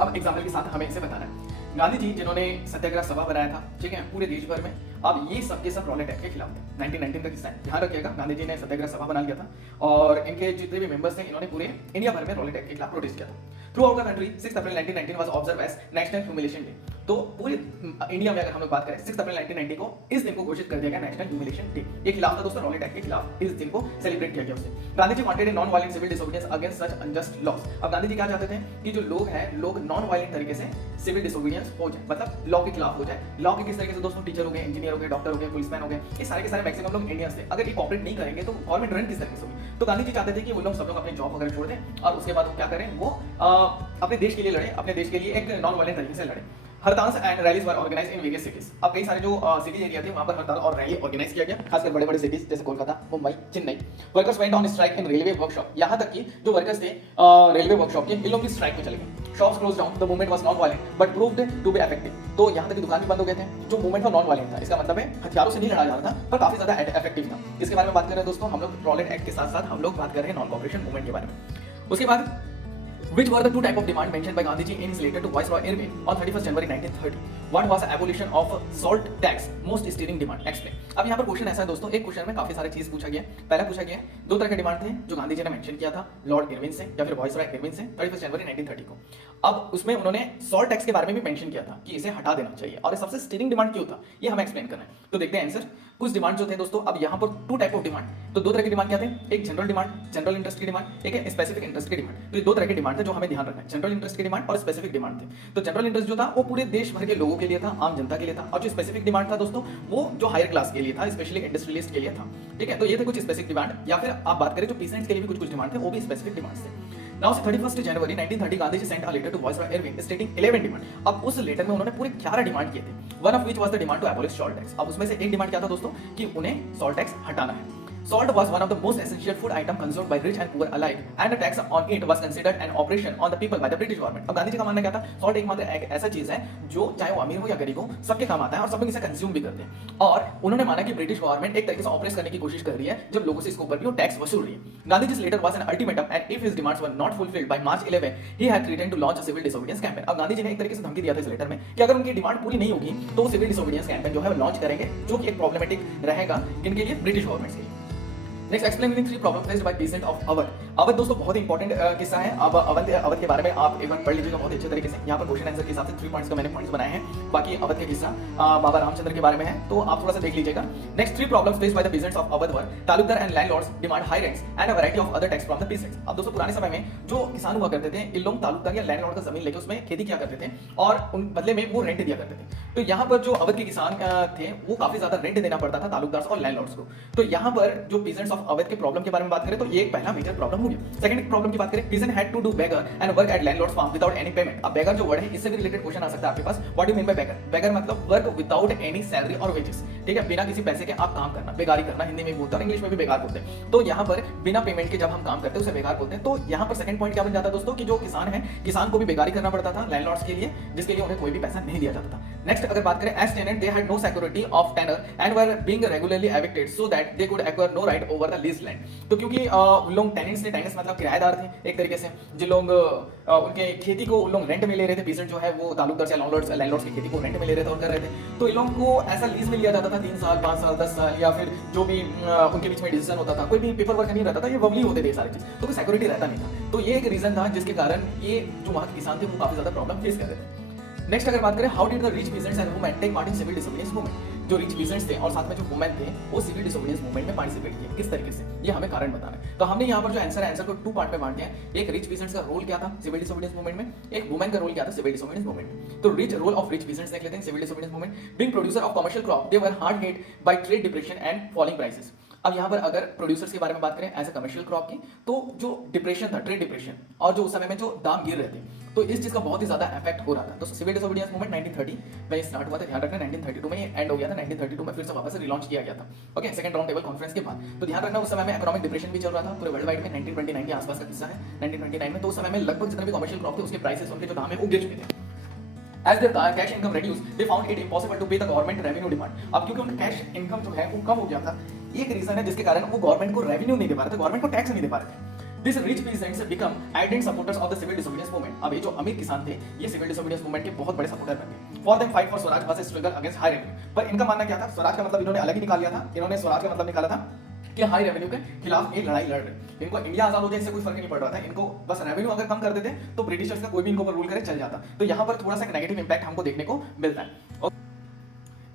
अब एग्जांपल के साथ हमें इसे बताना है। गांधी जी जिन्होंने सत्याग्रह सभा बनाया था, ठीक है, पूरे देश भर में, अब ये सबके सब रॉलेट एक्ट के खिलाफ थे। 1919 का किस्सा है, ध्यान रखिएगा। गांधी जी ने सत्याग्रह सभा बना लिया था और इनके जितने भी मेंबर्स थे इन्होंने पूरे इंडिया भर में रॉलेट एक्ट के खिलाफ प्रोटेस्ट किया था। Throughout the country 6 April 1919 was observe as national humiliation day. तो पूरे इंडिया में अगर हम लोग बात करें 6 अप्रैल 1990 को इस दिन को घोषित कर दिया गया नेशनल ह्यूमिलिएशन डे। ये खिलाफ था दोस्तों, रॉलेट एक्ट के खिलाफ इस दिन को सेलिब्रेट किया गया उससे। Gandhi ji wanted a non violent civil disobedience against such unjust laws. अब गांधी जी क्या चाहते थे कि जो लोग हैं लोग नॉन वायलेंट तरीके से सिविल डिसोबीडियंस हो जाए, मतलब लॉ के खिलाफ हो जाए। लॉ के किस तरीके से दोस्तों, टीचर हो गए, इंजीनियर हो गए, डॉक्टर हो गए, पुलिसमैन हो गए, ये सारे के सारे मैक्सिमम लोग इंडियंस थे। अगर ये कॉपरेट नहीं करेंगे तो गवर्नमेंट रन किस तरीके से होगी। तो गांधी जी चाहते थे कि वो लोग सब लोग अपने जॉब वगैरह छोड़ दें और उसके बाद वो क्या करें, वो अपने देश के लिए लड़े, अपने देश के लिए एक नॉन वायलेंट तरीके से लड़े। Hartal and rallies were organized in various cities. अब कई सारे जो सिटी एरिया थे वहां पर हड़ताल और रैली ऑर्गेनाइज किया गया, खासकर बड़े बड़े सिटीज जैसे Kolkata, Mumbai, Chennai. Workers went on strike in railway workshop. यहां तक कि जो वर्कर्स थे रेलवे वर्कशॉप के, इन लोग भी स्ट्राइक पे चले गए। Shops close down, the movement was not violent but proved to be effective. तो यहां तक कि दुकान भी बंद हो गए थे। जो मूवमेंट था नॉन वायलेंट था, इसका मतलब है हथियारों से नहीं लड़ा जा रहा था पर काफी ज्यादा इफेक्टिव था। इसके बारे में बात कर रहे हैं दोस्तों हम लोग रॉलेट एक्ट के साथ साथ हम लोग बात कर रहे हैं नॉन कॉपरेशन मूवमेंट के बारे में। उसके बाद which were the two type of demand mentioned by Gandhi ji in his letter to Viceroy Irwin on 31st January 1930. One was the abolition of salt tax, most stirring demand. Explain. अब यहाँ पर question ऐसा है दोस्तों, एक question में काफी सारे चीज पूछा गया। पहला पूछा गया 2 तरह के डिमांड थे जो गांधी जी ने मेंशन किया था लॉर्ड इरविन से या फिर वाइसरॉय इरविन से 31 जनवरी 1930 को। अब उसमें उन्होंने सॉल्ट टैक्स के बारे में भी मेंशन किया था कि इसे हटा देना चाहिए और सबसे स्टीरिंग डिमांड क्यों था ये हमें एक्सप्लेन करना है। तो देखते हैं आंसर। कुछ डिमांड जो थे दोस्तों, अब यहाँ पर 2 टाइप ऑफ डिमांड, तो 2 तरह की डिमांड क्या थे, एक जनरल डिमांड, जनरल इंटरेस्ट की डिमांड, एक है स्पेसिफिक इंटरेस्ट की डिमांड। तो ये 2 तरह की डिमांड थे जो हमें ध्यान रखना है, जनरल इंटरेस्ट की डिमांड और स्पेसिफिक डिमांड थे। तो जनरल इंटरेस्ट जो था वो पूरे देश भर के लोगों के लिए था, आम जनता के लिए था, और जो स्पेसिफिक डिमांड था दोस्तों वो जो हायर क्लास के लिए था, स्पेशली इंडस्ट्रियलिस्ट के लिए था। ठीक है, तो ये थे कुछ स्पेसिफिक डिमांड, या फिर आप बात करें जो पीसेंट्स के लिए भी कुछ डिमांड थे वो भी स्पेसिफिक डिमांड्स थे। Now 31st January 1930 Gandhi ji sent a letter to viceroy Irwin stating 11 demand. अब उस लेटर में उन्होंने पूरे 11 डिमांड किए थे। One of which was the demand to abolish salt tax. अब उसमें से एक डिमांड क्या था दोस्तों कि उन्हें सॉल्ट टैक्स हटाना है। Salt was one of the most essential food item consumed by rich and poor alike, and the tax on it was considered an oppression on the people by the British government. अब गांधी जी का मानना क्या था, salt एकमात्र एक ऐसा चीज है जो चाहे वो अमीर हो या गरीब हो सबके काम आता है और सब लोग इसे कंज्यूम भी करते हैं। और उन्होंने माना कि ब्रिटिश गवर्नमेंट एक तरीके से ऑपरेस करने की कोशिश कर रही है जब लोगों से इसके ऊपर भी वो टैक्स वसूल रही है। Gandhi ji letter was an ultimatum and if his demands were not fulfilled by March 11 he had threatened to launch a civil disobedience campaign. अब गांधी जी ने एक तरीके से धमकी दिया था इस लेटर में कि अगर उनकी डिमांड पूरी नहीं होगी तो सिविल डिसोबीडियंस कैंपेन जो है वो लॉन्च करेंगे, जो कि एक प्रॉब्लमेटिक रहेगा किनके लिए, ब्रिटिश गवर्नमेंट के लिए। Next explain with 3 problem faced by pheasant of Awadh. Awadh दोस्तों बहुत इंपॉर्टेंट किस्सा है। अब अवध के बारे में आप एक बार पढ़ लीजिएगा बहुत अच्छे तरीके से। यहाँ पर क्वेश्चन आंसर के हिसाब से 3 पॉइंट्स का मैंने पॉइंट्स बनाए हैं। बाकी अवध के किस्सा बाबा रामचंद्र के बारे में है तो आप थोड़ा सा देख लीजिएगा। Next 3 problems faced by the peasants of Awadh were Talukdar and landlords demand high rents and a variety of other tax from the peasants. अब दोस्तों पुराने समय में जो किसान हुआ करते थे इन लोग तालुकदार या लैंडलॉर्ड का जमीन लेके उसमें खेती किया करते थे और उन बदले में वो रेंट दिया करते थे। तो यहाँ पर जो अवध के किसान थे वो काफी ज्यादा रेंट देना पड़ता था तालुकदार और लैंडलॉर्ड्स को। तो यहाँ पर जो पीसेंट्स ऑफ अवध के प्रॉब्लम के बारे में बात करें तो ये एक पहला मेजर प्रॉब्लम हो गया। सेकंड प्रॉब्लम की बात करें, peasant had to do begar and work at landlords farm without any payment. अब बेगर जो वर्ड है इससे भी रिलेटेड क्वेश्चन आ सकता है आपके पास। What do you mean by beggar? Beggar मतलब वर्क विदाउट एनी सैलरी और वेजेस। ठीक है, बिना किसी पैसे के आप काम करना, बेगारी करना हिंदी में बोलते हैं और इंग्लिश में भी बेगार बोलते हैं। तो यहाँ पर बिना पेमेंट के जब हम काम करते हैं उसे बेगार बोलते हैं। तो यहाँ पर सेकंड पॉइंट क्या बन जाता है दोस्तों कि जो किसान है किसान को भी बेगारी करना पड़ता था लैंडलॉर्ड्स के लिए, जिसके लिए उन्हें कोई भी पैसा नहीं दिया जाता था। नेक्स्ट अगर बात करें, as tenants they had no security of tenure and were being regularly evicted so that they could acquire no right over over the lease land. तो क्योंकि उन लोग टेनेंट्स थे, टेनेंट्स मतलब किराएदार थे एक तरीके से, जिन लोग उनके खेती को उन लोग रेंट में ले रहे थे, पीसेंट जो है वो तालुकदार से लैंडलॉर्ड्स की खेती को रेंट में ले रहे थे और कर रहे थे। तो इन लोगों को ऐसा लीज में लिया जाता था 3 साल 5 साल 10 साल, या फिर जो भी उनके बीच में डिसीजन होता था, कोई भी पेपर वर्क नहीं रहता था, ये वबली होते थे सारी चीज, तो कोई सिक्योरिटी रहता नहीं था। तो ये एक रीजन था जिसके कारण ये जो वहां के किसान थे वो काफी ज्यादा प्रॉब्लम फेस कर रहे थे। नेक्स्ट अगर बात करें, how did the rich peasants and women take part in civil disobedience movement. जो रिच पीसेंट्स थे और साथ में जो वुमेन थे वो सिविल डिसोबीडियंस मूवमेंट में पार्टिसिपेट किए, किस तरीके से, ये हमें कारण बताना है। तो हमने यहाँ पर जो आंसर है, आंसर को 2 पार्ट में बांट दिया है। एक रिच पीसेंट्स का रोल क्या था सिविल डिसोबीडियंस मूवमेंट में, एक वुमेन का रोल क्या था सिविल डिसोबीडियंस मूवमेंट में। तो rich role of rich peasants देख लेते हैं civil disobedience movement. Being producer of commercial crop, they were hard hit by trade depression and falling prices. अब यहाँ पर अगर प्रोड्यूसर्स के बारे में बात करें एज अ कमर्शियल क्रॉप की, तो जो डिप्रेशन था, ट्रेड डिप्रेशन, और जो उस समय में जो दाम गिर रहे थे, तो इस चीज का बहुत ही ज्यादा इफेक्ट हो रहा था। तो सिविल डिसोबीडियंस मूवमेंट 1930 में स्टार्ट हुआ था, ध्यान रखना 1932 में ये एंड हो गया था, 1932 में फिर से वापस रिलॉन्च किया गया था, okay, second round table conference के बाद। तो ध्यान रखना उस समय में इकोनॉमिक डिप्रेशन भी चल रहा था पूरे वर्ल्ड वाइड में, 1929 के आसपास का किस्सा है, 1929 में। तो उस समय में लगभग जितने भी कमर्शियल क्रॉप थे उसके प्राइसेस, उनके जो दाम है वो गिर चुके थे। As their cash income reduced, they found it impossible to pay the government revenue demand। अब क्योंकि उनका कैश इनकम जो है वो कम हो गया था, एक रीजन है जिसके कारण वो गवर्नमेंट को रेवेन्यू नहीं दे पा रहे थे, गवर्नमेंट को टैक्स नहीं दे पा रहे थे। These rich peasants become ardent supporters of the civil disobedience movement। अब ये जो अमीर किसान थे ये सिविल डिसोबीडियंस मूवमेंट के बहुत बड़े सपोर्टर बन गए। For them fight for Swaraj was a struggle against high revenue। पर इनका मानना क्या था, स्वराज का मतलब इन्होंने अलग ही निकाल लिया था। इन्होंने स्वराज का मतलब निकाला था कि हाई रेवेन्यू के खिलाफ एक लड़ाई लड़ रहे। इनको इंडिया आजाद हो जाए इससे कोई फर्क नहीं पड़ रहा था, इनको बस रेवेन्यू अगर कम कर देते तो ब्रिटिशर्स का कोई भी इनको ऊपर रूल करे चल जाता। तो यहाँ पर थोड़ा सा एक नेगेटिव इंपैक्ट हमको देखने को मिलता है।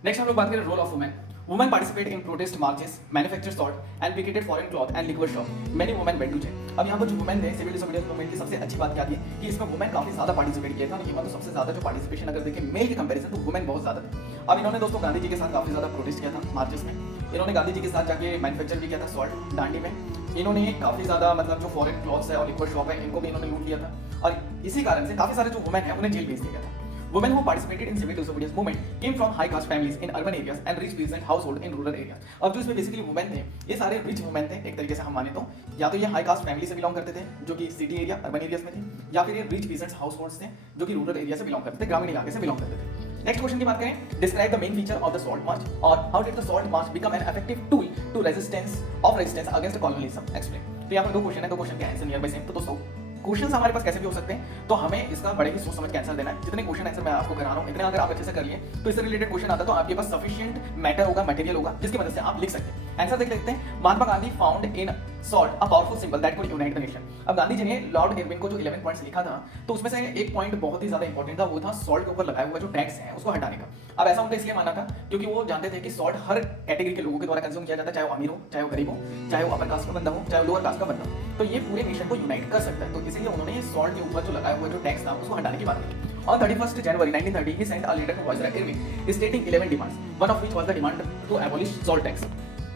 नेक्स्ट हम लोग बात करें role of women. Women participate in protest marches, manufacture salt, and picketed foreign cloth and liquor shop. Many women went to jail। अब यहाँ पर जो वुमेन थे सिविल डिसोबीडियंस मूवमेंट की सबसे अच्छी बात क्या थी कि इसमें वुमेन काफी ज्यादा पार्टिसिपेट किया था। ये तो सबसे ज्यादा जो पार्टिसिपेशन अगर देखें मेल के कंपैरिजन तो वुमेन बहुत ज्यादा थी। अब इन्होंने दोस्तों गांधी जी के साथ काफी ज्यादा प्रोटेस्ट किया था मार्चेस में। इन्होंने गांधी जी के साथ जाके मैन्युफैक्चर भी किया था सॉल्ट दांडी में। इन्होंने काफी ज्यादा मतलब जो फॉरेन क्लॉथ्स है और लिक्विड शॉप है इनको भी इन्होंने लूट लिया था, और इसी कारण से काफी सारे जो वुमेन है उन्हें जेल भेज दिया गया था। Women who participated in civil disobedience movement came from high caste families in urban areas and rich peasant household in rural areas। अब जो इसमें बेसिकली वुमेन थे ये सारे रिच वुमेन थे एक तरीके से हम माने तो, या तो ये हाई कास्ट फैमिली से बिलोंग करते थे जो कि सिटी एरिया अर्बन एरियाज में थे, या फिर ये रिच पीसेंट्स हाउसहोल्ड्स थे जो कि रूरल एरिया से बिलोंग करते थे, ग्रामीण इलाके से बिलोंग करते थे। नेक्स्ट क्वेश्चन की बात करें, describe the main feature of the salt march और how did the salt march become an effective tool to resistance against colonialism. Explain. तो यहाँ पर 2 क्वेश्चन है, 2 क्वेश्चन के आंसर नियर बाय सेम। तो दोस्तों क्वेश्चंस हमारे पास कैसे भी हो सकते हैं, तो हमें इसका बड़े ही सोच समझ के आंसर देना है। जितने क्वेश्चन आंसर मैं आपको करा रहा हूं इतने अगर आप अच्छे से कर लिए तो इससे रिलेटेड क्वेश्चन आता तो आपके पास सफिशिएंट मैटर होगा, मटेरियल होगा जिसकी मदद से आप लिख सकते हैं। आंसर देख लेते हैं। Mahatma Gandhi found in salt a powerful symbol that could unite the nation. अब गांधी जी ने लॉर्ड इरविन को जो 11 पॉइंट्स लिखा था तो उसमें से एक पॉइंट बहुत ही ज्यादा इंपॉर्टेंट था, वो था सॉल्ट के ऊपर लगाया हुआ जो टैक्स है उसको हटाने का। अब ऐसा उनका इसलिए माना था क्योंकि वो जानते थे कि सॉल्ट हर कैटेगरी के लोगों के द्वारा कंज्यूम किया जाता है, चाहे वो अमीर हो, चाहे वो गरीब हो, चाहे वो अपर कास्ट का बंदा हो, चाहे वो लोअर कास्ट का बंदा हो, तो ये पूरे नेशन को यूनाइट कर सकता है। तो इसलिए उन्होंने सॉल्ट के ऊपर जो लगाया हुआ जो टैक्स था उसको हटाने की बात की। On 31st January 1930, he sent a letter to Viceroy Irving stating 11 demands, one of which was the demand to abolish salt tax।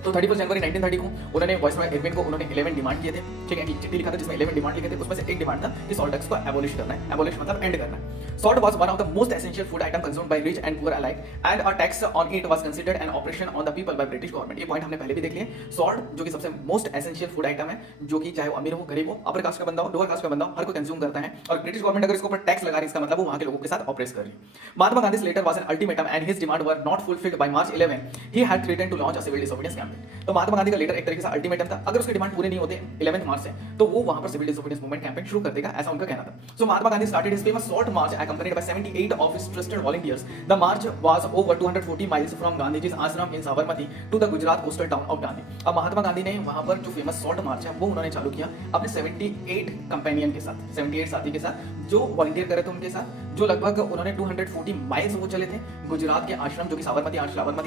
तो 31 जनवरी 1930 को उन्होंने वाइसरॉय इरविन को उन्होंने 11 डिमांड किए थे, ठीक है, एक चिट्ठी लिखा था जिसमें 11 डिमांड लिखे थे। उसमें से एक डिमांड था कि सॉल्ट टैक्स को एबॉलिश करना है। एबॉलिश मतलब एंड करना है। Salt was one of the most essential food item consumed by rich and poor alike, and a tax on it was considered an oppression on the people by British government। ये point हमने पहले भी देख लिया। Salt जो कि सबसे most essential food item है, जो कि चाहे वो अमीर हो, गरीब हो, अपर कास्ट का बंदा हो, लोअर कास्ट का बंदा हो, हर कोई कंज्यूम करता है, और ब्रिटिश गवर्नमेंट अगर इसके ऊपर टैक्स लगा रही है इसका मतलब वो वहां के लोगों के साथ ऑपरेट कर रही है। महात्मा Gandhi's letter was an ultimatum and his demand were not fulfilled by March 11। he had threatened to launch a civil disobedience campaign। तो महात्मा गांधी का लेटर एक तरीके से अल्टीमेटम था, अगर उसके डिमांड पूरे नहीं होते 11 मार्च से तो वो वहां पर सिविल डिसोबीडियंस मूवमेंट कैंपेन शुरू कर देगा, ऐसा उनका कहना था। So Mahatma Gandhi started his famous salt march accompanied by 78 of his trusted volunteers। The march was over 240 miles from Gandhiji's ashram in Sabarmati to the Gujarat coastal town of Dandi। अब महात्मा गांधी ने वहां पर जो फेमस सॉल्ट मार्च है वो उन्होंने चालू किया अपने 78 कंपेनियन के साथ, 78 साथी के साथ जो वॉलंटियर करे थे उनके साथ, जो लगभग उन्होंने 240 माइल्स वो चले थे गुजरात के आश्रम जो कि साबरमती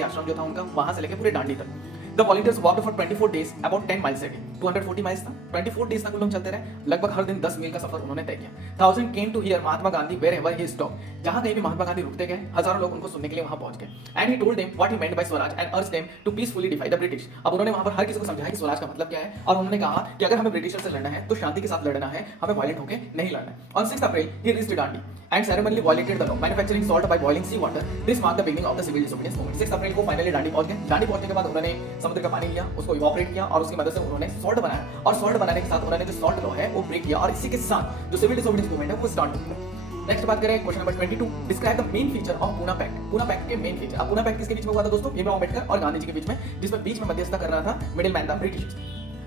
आश्रम जो था उनका, वहां से लेकर पूरे दांडी तक। The volunteers walked for 24 days about 10 miles a day। 240 miles था, 24 डेज तक उन लोग चलते रहे, लगभग हर दिन 10 मील का सफर उन्होंने तय किया। Thousands came to hear Mahatma Gandhi wherever he stopped। जहां कहीं भी महात्मा गांधी रुकते गए हजारों लोग उनको सुनने के लिए वहां पहुंच गए। And he told them what he meant by Swaraj and urged them to peacefully defy the British। अब उन्होंने वहां पर हर किसी को समझाया कि स्वराज का मतलब क्या है, और उन्होंने कहा कि अगर हमें ब्रिटिशर से लड़ना है तो शांति के साथ लड़ना है, हमें वायलेंट होकर नहीं लड़ना है। On 6 April he reached Dandi and ceremonially violated the law manufacturing salt by boiling sea water। This marked the beginning of the civil disobedience movement। 6 अप्रैल को फाइनली दांडी पहुंच गए। दांडी पहुंचने के बाद उन्होंने समुद्र का पानी लिया, उसको इवोपरेट किया और उसकी मदद से उन्होंने सॉल्ट बनाया, और सॉल्ट बनाने के साथ उन्होंने जो सॉल्ट लॉ है वो ब्रेक किया, और इसी के साथ जो सिविल डिसोबीडियंस मूवमेंट है वो स्टार्ट हो गया। नेक्स्ट बात करें question number 22, describe the main feature of Poona pact. Poona pact के मेन फीचर। अब पूना पैक्ट किसके बीच में हुआ था दोस्तों? भीमराव अम्बेडकर और गांधी जी के बीच में, जिसमें बीच में मध्यस्थता कर रहा था मिडिल मैन था ब्रिटिश।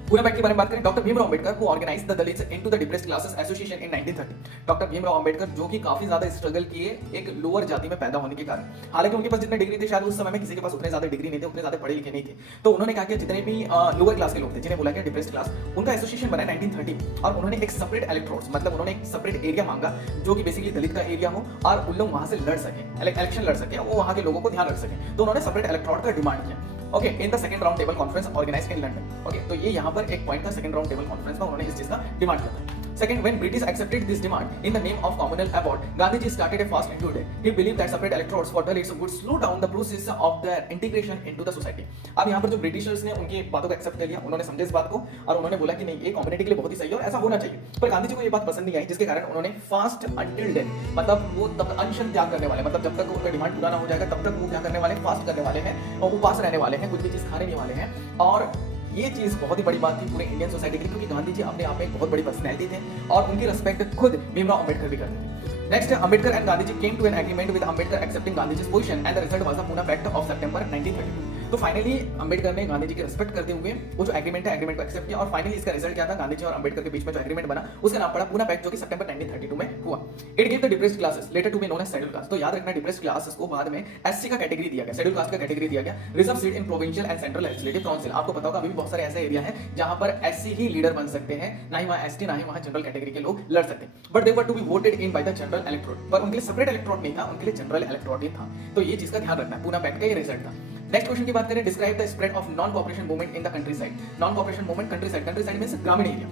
पूना पैक्ट के बारे में बात करें, doctor Bhimrao Ambedkar who organized the Dalits into the depressed classes association in 1930। Doctor Bhimrao Ambedkar जो कि काफी ज्यादा स्ट्रगल किए एक लोअर जाति में पैदा होने के कारण, हालांकि उनके पास जितने डिग्री थे शायद उस समय में किसी के पास उतने ज्यादा डिग्री नहीं थे, उतने ज्यादा पढ़े लिखे नहीं थे, तो उन्होंने क्या किया, जितने भी लोअर क्लास के लोग थे जिन्हें बोला गया डिप्रेस्ड क्लास, उनका एसोसिएशन बना 1930 और उन्होंने एक सेपरेट इलेक्ट्रोड्स मतलब उन्होंने एक सेपरेट एरिया मांगा जो कि बेसिकली दलित का एरिया हो और उन लोग वहां से लड़ सके, इलेक्शन लड़ सके, वो वहां के लोगों को ध्यान रख सके, तो उन्होंने सेपरेट इलेक्ट्रोड का डिमांड किया। Okay, in the second round table conference organized in London. Okay, तो ये यहाँ पर एक पॉइंट था, सेकंड राउंड टेबल कॉन्फ्रेंस में उन्होंने इस चीज का डिमांड किया था। Second, when British accepted this demand in the name of communal accord, Gandhiji started a fast into it. He believed that separate electrodes for dalits would slow down the process of their integration into the society. अब यहाँ पर जो Britishers ने उनकी बातों को accept कर लिया, उन्होंने समझे इस बात को और उन्होंने बोला कि नहीं ये कम्युनिटी के लिए बहुत ही सही है और ऐसा होना चाहिए। पर गांधी जी को ये बात पसंद नहीं आई, जिसके कारण उन्होंने फास्ट अंटिल डेथ मतलब वो तब अनशन त्याग करने वाले, मतलब जब तक उनका डिमांड पूरा ना हो जाएगा तब तक वो क्या करने वाले, फास्ट करने वाले हैं और उपवास रहने वाले हैं, कुछ भी चीज खाने नहीं वाले हैं। और ये चीज बहुत ही बड़ी बात थी पूरे इंडियन सोसाइटी के लिए, क्योंकि गांधी जी अपने आप में एक बहुत बड़ी पर्सनैलिटी थे और उनकी रिस्पेक्ट खुद भीमराव अंबेडकर भी करते थे। Next, Ambedkar and Gandhi ji came to an agreement with Ambedkar accepting Gandhi ji's position and the result was the Poona pact of September 1932। तो फाइनली अंबेडकर ने गांधी जी की रिस्पेक्ट करते हुए वो जो एग्रीमेंट है एग्रीमेंट को एक्सेप्ट किया और फाइनली इसका रिजल्ट क्या था, गांधी जी और अंबेडकर के बीच में जो एग्रीमेंट बना उसका नाम पड़ा पूना पैक्ट, जो कि सितंबर 1932 में हुआ। It give the depressed classes later to be known as schedule caste. तो याद रखना डिप्रेस्ड क्लासेस को बाद में एससी का कैटेगरी दिया गया, शेड्यूल कास्ट का कैटेगरी दिया गया। Reserve seat in provincial and central legislative council. आपको पता होगा अभी भी बहुत सारे ऐसे एरिया है जहां पर एससी ही लीडर बन सकते हैं, ना ही वहां एसटी ना ही वहां जनरल कैटेगरी के लोग लड़ सकते हैं। But they were to be voted in by the general electorate, पर उनके लिए सेपरेट इलेक्टोरेट नहीं था, उनके लिए जनरल इलेक्टोरेट ही था। तो ये चीज का ध्यान रखना है, पूना पैक्ट का ये रिजल्ट था। नेक्स्ट क्वेश्चन की बात करें, describe the spread of non cooperation movement in the country side. Non cooperation movement country side means ग्रामीण area.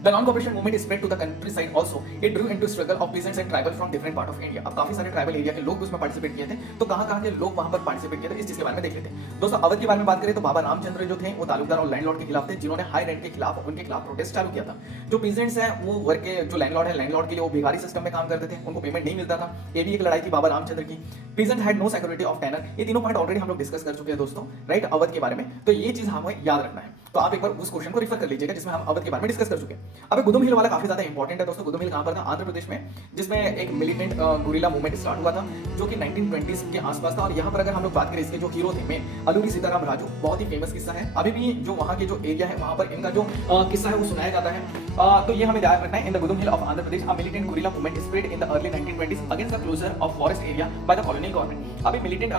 The non-cooperation movement is spread to the countryside also. It drew into struggle of peasants and tribal from different part of India. अब काफी सारे tribal area के लोग उसमें participate किए थे, तो कहाँ के लोग वहां पर पार्टिसिपेट किए थे इस चीज के बारे में देख लेते हैं। दोस्तों अवध के बारे में बात करें तो बाबा रामचंद्र जो थे वो तालुकदार और लैंडलॉर्ड के खिलाफ थे, जिन्होंने हाई रेंट के खिलाफ उनके खिलाफ प्रोटेस्ट चालू किया था। जो पीजेंट्स हैं वो वर्ग के, जो लैंडलॉर्ड है लैंडलॉर्ड के लिए वो भिखारी सिस्टम में काम करते थे, उनको पेमेंट नहीं मिलता था। ये भी एक लड़ाई थी बाबा रामचंद्र की। Peasant had no security of tenure. ये तीनों पॉइंट ऑलरेडी हम लोग डिस्कस कर चुके हैं दोस्तों, राइट, अवध के बारे में। तो ये चीज हमें याद रखना है, तो आप एक बार उस क्वेश्चन को रिफर कर लीजिएगा जिसमें हम अवध के बारे में डिस्कस कर चुके हैं। अब गुदुम हिल वाला काफी ज्यादा इंपॉर्टेंट है दोस्तों। गुदुम हिल कहां पर था, आंध्र प्रदेश में, जिसमें एक मिलिटेंट गुरिल्ला मूवमेंट स्टार्ट हुआ था जो कि 1920s के आसपास था। और यहाँ पर अगर हम लोग बात करें इसके जो हीरो थे में अलूरी सीताराम राजू, बहुत ही फेमस किस्सा है, अभी भी जो वहाँ के जो एरिया है वहाँ पर इनका जो किस्सा है वो सुनाया जाता है। तो ये हमें ध्यान रखना है। In the Gudem hill of Andhra Pradesh, a militant guerrilla movement spread in the early 1920s against the closure of forest area by the colonial government. अभी मिलिटेंट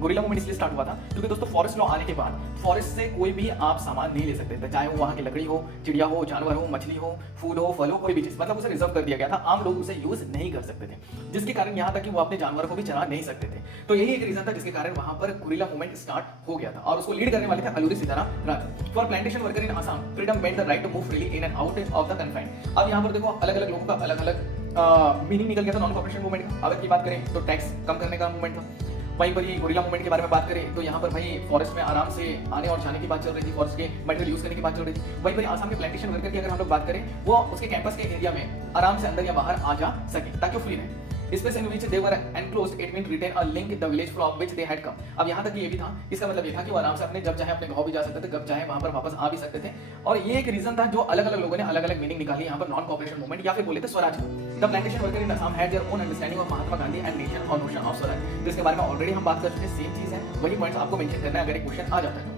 गुरिल्ला मूवमेंट इसलिए स्टार्ट हुआ था क्योंकि दोस्तों फॉरेस्ट लॉ आने के बाद फॉरेस्ट से कोई भी आप सामान नहीं ले सकते थे, चाहे वो वहाँ की लकड़ी हो, चिड़िया हो, जानवर हो, मछली हो, फूल हो, फल हो, कोई भी चीज, मतलब उसे रिजर्व कर दिया गया था। आम लोग उसे यूज नहीं कर सकते थे, जिसके कारण यहाँ तक कि वो अपने जानवरों को भी चला नहीं सकते थे। तो यही एक रीजन था जिसके कारण वहां पर गुरिल्ला मूवमेंट स्टार्ट हो गया था और उसको लीड करने वाले थे Alluri Sitaram Raju. For plantation worker in Assam, freedom meant the right to move freely in and out of the confined. अब यहाँ पर देखो अलग अलग लोगों का अलग अलग मीनिंग निकल गया था नॉन कोऑपरेशन मूवमेंट का। अवध की बात करें तो टैक्स कम करने का मूवमेंट था। वहीं पर ही गुरिल्ला मूवमेंट के बारे में बात करें तो यहाँ पर भाई फॉरेस्ट में आराम से आने और जाने की बात चल रही थी, फॉरेस्ट के मटेरियल यूज करने की बात चल रही थी। वहीं पर आसाम के प्लांटेशन वर्कर की अगर हम लोग बात करें वो उसके कैंपस के एरिया में आराम से अंदर या बाहर आ जा सके ताकि वो फ्री रहे। Space in which they were enclosed it mean retain a link the village from which they had come. अब यहाँ तक ये भी था, इसका मतलब ये था कि वो आराम से अपने जब चाहे अपने गांव भी जा सकते थे, कब चाहे वहां पर वापस आ भी सकते थे। और ये एक रीजन था जो अलग अलग लोगों ने अलग अलग मीनिंग निकाली यहाँ पर नॉन कोऑपरेशन मूवमेंट या फिर बोले थे Swaraj. The plantation worker in Assam had their own understanding of Mahatma Gandhi and nation और नोशन ऑफ स्वराज। जिसके बारे में ऑलरेडी हम बात कर चुके हैं, सेम चीज है, वही पॉइंट्स आपको मेंशन करना है अगर एक क्वेश्चन आ जाता है।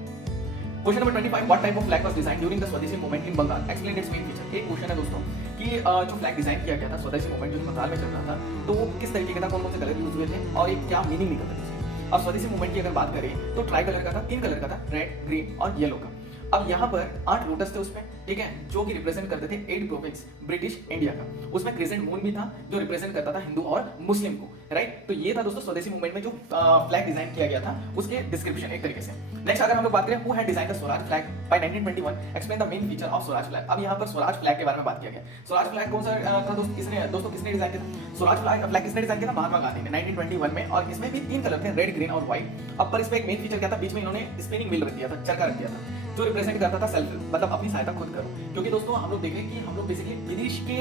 Question number 25, what type of flag was designed during the swadeshi movement in Bengal, explain its main feature. एक क्वेश्चन है दोस्तों कि जो फ्लैग डिजाइन किया गया था स्वदेशी मूवमेंट जो बंगाल में चल रहा था, तो वो किस तरीके का था, कौन कौन से कलर यूज हुए थे और ये क्या मीनिंग निकलता है। अब स्वदेशी मूवमेंट की अगर बात करें तो ट्राई कलर का था, 3 कलर का था, रेड, ग्रीन और येलो का। अब यहाँ पर 8 लोटस थे उसमें, ठीक है, जो कि रिप्रेजेंट करते थे 8 प्रोविंस ब्रिटिश इंडिया का। उसमें क्रिसेंट मून भी था जो रिप्रेजेंट करता था हिंदू और मुस्लिम को, राइट। तो ये था दोस्तों स्वदेशी मूवमेंट में जो फ्लैग डिजाइन किया गया था उसके डिस्क्रिप्शन एक तरीके से। नेक्स्ट अगर हम लोग बात करें who had designed the swaraj flag by 1921, explain the main feature of swaraj flag. अब यहाँ पर स्वराज फ्लैग के बारे में बात किया गया। स्वराज फ्लैग कौन सा था दोस्तों, किसने डिजाइन किया था? स्वराज फ्लैग किसने डिजाइन किया था? महात्मा गांधी ने 1921 में। और इसमें भी 3 कलर थे, रेड, ग्रीन और व्हाइट। अब पर इसमें एक मेन फीचर क्या था, बीच में इन्होंने स्पिनिंग व्हील रख दिया था, चरखा रख दिया था, जो रिप्रेजेंट करता था सेल्फ, मतलब अपनी सहायता खुद करो। क्योंकि दोस्तों हम लोग देखें कि हम लोग बेसिकली विदेश के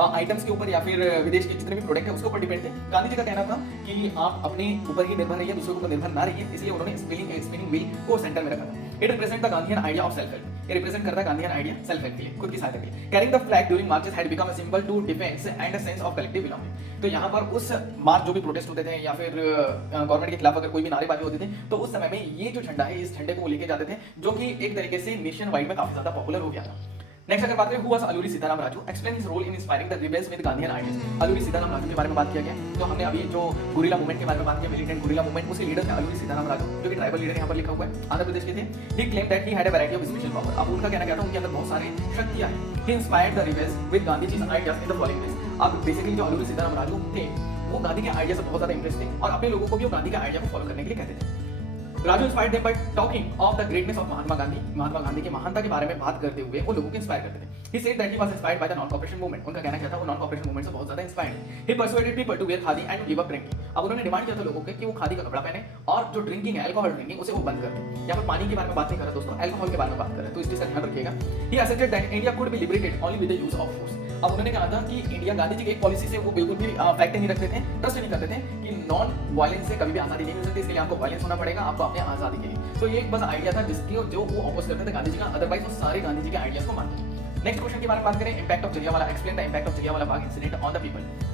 आइटम्स के ऊपर या फिर विदेश के जितने भी प्रोडक्ट है उसके ऊपर डिपेंड थे। गांधी जी का कहना था कि आप अपने ऊपर ही निर्भर रहिए, दूसरों के ऊपर निर्भर ना रहिए, इसलिए उन्होंने स्पिनिंग व्हील को सेंटर में रखा था। It represent the Gandhian idea of self help. ये रिप्रेजेंट करता है गांधीयन आइडिया सेल्फ हेल्प के लिए, खुद की सहायता के लिए। Carrying the flag during marches had become a symbol to defence and a sense of collective belonging. तो यहाँ पर उस मार्च जो भी प्रोटेस्ट होते थे या फिर गवर्नमेंट के खिलाफ अगर कोई भी नारेबाजी होती थी, तो उस समय में ये जो झंडा है इस झंडे को लेके जाते थे, जो कि एक तरीके से नेशन वाइड में काफी ज्यादा पॉपुलर हो गया था। नेक्स्ट अगर बात करें, who was Alluri Sitaram Raju, explain his role in inspiring the rebels with Gandhian ideas. Alluri Sitaram Raju के बारे में बात किया गया, तो हमने अभी जो गुरिल्ला मूवमेंट के बारे में बात किया, मिलिटेंट गुरिल्ला मूवमेंट, उसके लीडर थे अलूरी सीताराम राजू, जो कि ट्राइबल लीडर यहाँ पर लिखा हुआ है, आंध्र प्रदेश के थे। He claimed that he had a variety of special power. अब उनका कहना क्या था, उनके अंदर बहुत सारे शक्तियां हैं। He inspired the rebels with Gandhiji's ideas in the following ways. अब बेसिकली जो अलूरी सीताराम राजू थे वो गांधी के आइडिया से बहुत ज्यादा इंप्रेस थे और अपने लोगों को भी वो गांधी के आइडिया को फॉलो करने के लिए कहते थे। Raju inspired them by talking of the greatness of Mahatma Gandhi. Mahatma Gandhi की महानता के बारे में बात करते हुए वो लोगों को इंस्पायर करते थे। He said that he was inspired by the non-cooperation movement। उनका कहना क्या था, वो non-cooperation movement से बहुत ज्यादा इंस्पायर्ड है। He persuaded people to wear khadi and give up drinking। अब उन्होंने डिमांड किया था लोगों के कि वो खादी का कपड़ा पहने और जो ड्रिंकिंग है, अल्कोहल ड्रिंकिंग, उसे वो बंद कर दें। यहाँ पर पानी के बारे में बात नहीं कर रहा दोस्तों, अल्कोहल के बारे में बात कर रहे हैं, तो इस चीज का ध्यान रखिएगा। He asserted that India could be liberated only with the use of force। अब उन्होंने कहा था कि इंडिया गांधी जी की एक पॉलिसी से वो बिल्कुल भी फैक्ट नहीं रखते थे, ट्रस्ट नहीं करते थे कि नॉन वायलेंस से कभी भी आजादी नहीं मिल सकती, इसके लिए आपको वायलेंस होना पड़ेगा आपको अपने आजादी के लिए। तो ये एक बस आइडिया था जिसकी जो वो ऑपोज करते थे गांधी जी का, अदरवाइज वो सारे गांधी जी के आइडियाज को मानते थे। नेक्स्ट क्वेश्चन के बारे में बात करें, impact of Jallianwala, explain the impact of Jallianwala Bagh incident on the people.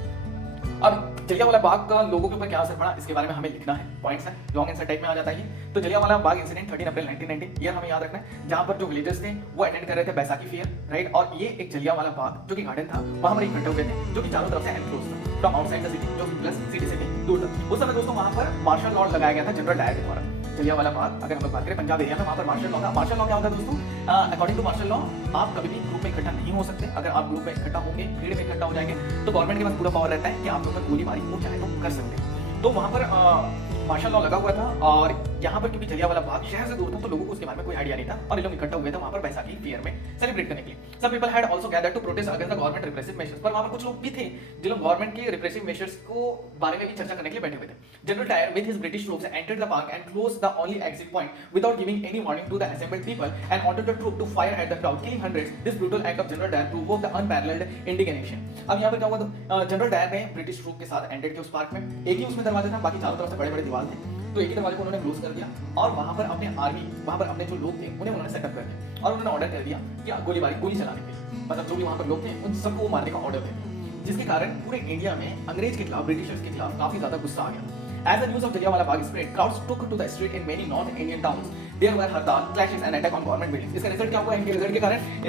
अब जलियांवाला बाग का लोगों के ऊपर क्या असर पड़ा, इसके बारे में हमें लिखना है, पॉइंट्स है, लॉन्ग आंसर टाइप में आ जाता है ये। तो जलियांवाला बाग इंसिडेंट 13 अप्रैल 1990 ईयर हमें याद रखना है, जहां पर जो विलेजर्स थे वो अटेंड कर रहे थे बैसाखी फेयर, राइट। और ये एक जलियांवाला बाग जो कि गार्डन था, वहां पर इकट्ठे हुए थे, जो कि चारों तरफ से एनक्लोज था फ्रॉम आउटसाइड द सिटी, जो प्लस सिटी से भी दूर था। उस समय दोस्तों वहां पर मार्शल लॉ लगाया गया था जनरल डायर के द्वारा। जलियांवाला बाग अगर हम लोग बात करें पंजाब एरिया में, वहां पर मार्शल लॉ था। मार्शल लॉ क्या होता है दोस्तों, अकॉर्डिंग टू मार्शल लॉ आप कभी भी ग्रुप में इकट्ठा नहीं हो सकते। अगर आप ग्रुप में इकट्ठा होंगे, भीड़ में इकट्ठा हो जाएंगे, तो गवर्नमेंट के पास पूरा पावर रहता है कि आप लोग पर गोलीबारी वो चाहे तो कर सकते हैं। तो वहां पर मार्शल लॉ लगा हुआ था और यहाँ पर क्योंकि जलियांवाला बाग शहर से दूर था, तो लोगों को उसके बारे में कोई आइडिया नहीं था और ये लोग इकट्ठा हुए थे वहां पर बैसाखी फेयर में सेलिब्रेट करने के लिए। Some people had also gathered to protest against the government repressive measures. पर वहां पर कुछ लोग भी थे जो लोग गवर्नमेंट के रिप्रेसिव मेजर्स को बारे में भी चर्चा करने के लिए बैठे हुए थे। General Dyer with his British troops entered the park and closed the only exit point without giving any warning to the assembled people and ordered the troop to fire at the crowd killing hundreds. This brutal act of general Dyer proved the unparalleled indignation. अब यहाँ पर क्या हुआ, general Dyer ने British troop के साथ entered किया उस पार्क में। एक ही उसमें दरवाजा था, बाकी चारों तरफ से बड़े बड़े दीवार थे, तो एक ही दरवाजे को उन्होंने क्लोज कर दिया और वहां पर अपने आर्मी, वहां पर अपने जो लोग थे उन्हें उन्होंने सेटअप कर दिया और उन्होंने ऑर्डर कर दिया कि गोली चलाने के लिए, मतलब जो भी वहां पर लोग थे उन सबको मारने का ऑर्डर दे दिया, जिसके कारण पूरे इंडिया में अंग्रेज के खिलाफ, ब्रिटिशर्स के खिलाफ काफी ज्यादा गुस्सा आ गया। As the news of Jallianwala Bagh spread, crowds took to the street in many North Indian towns. There were हड़ताल, clashes and attack on government buildings. इसका रिजल्ट क्या हुआ, इनके रिजल्ट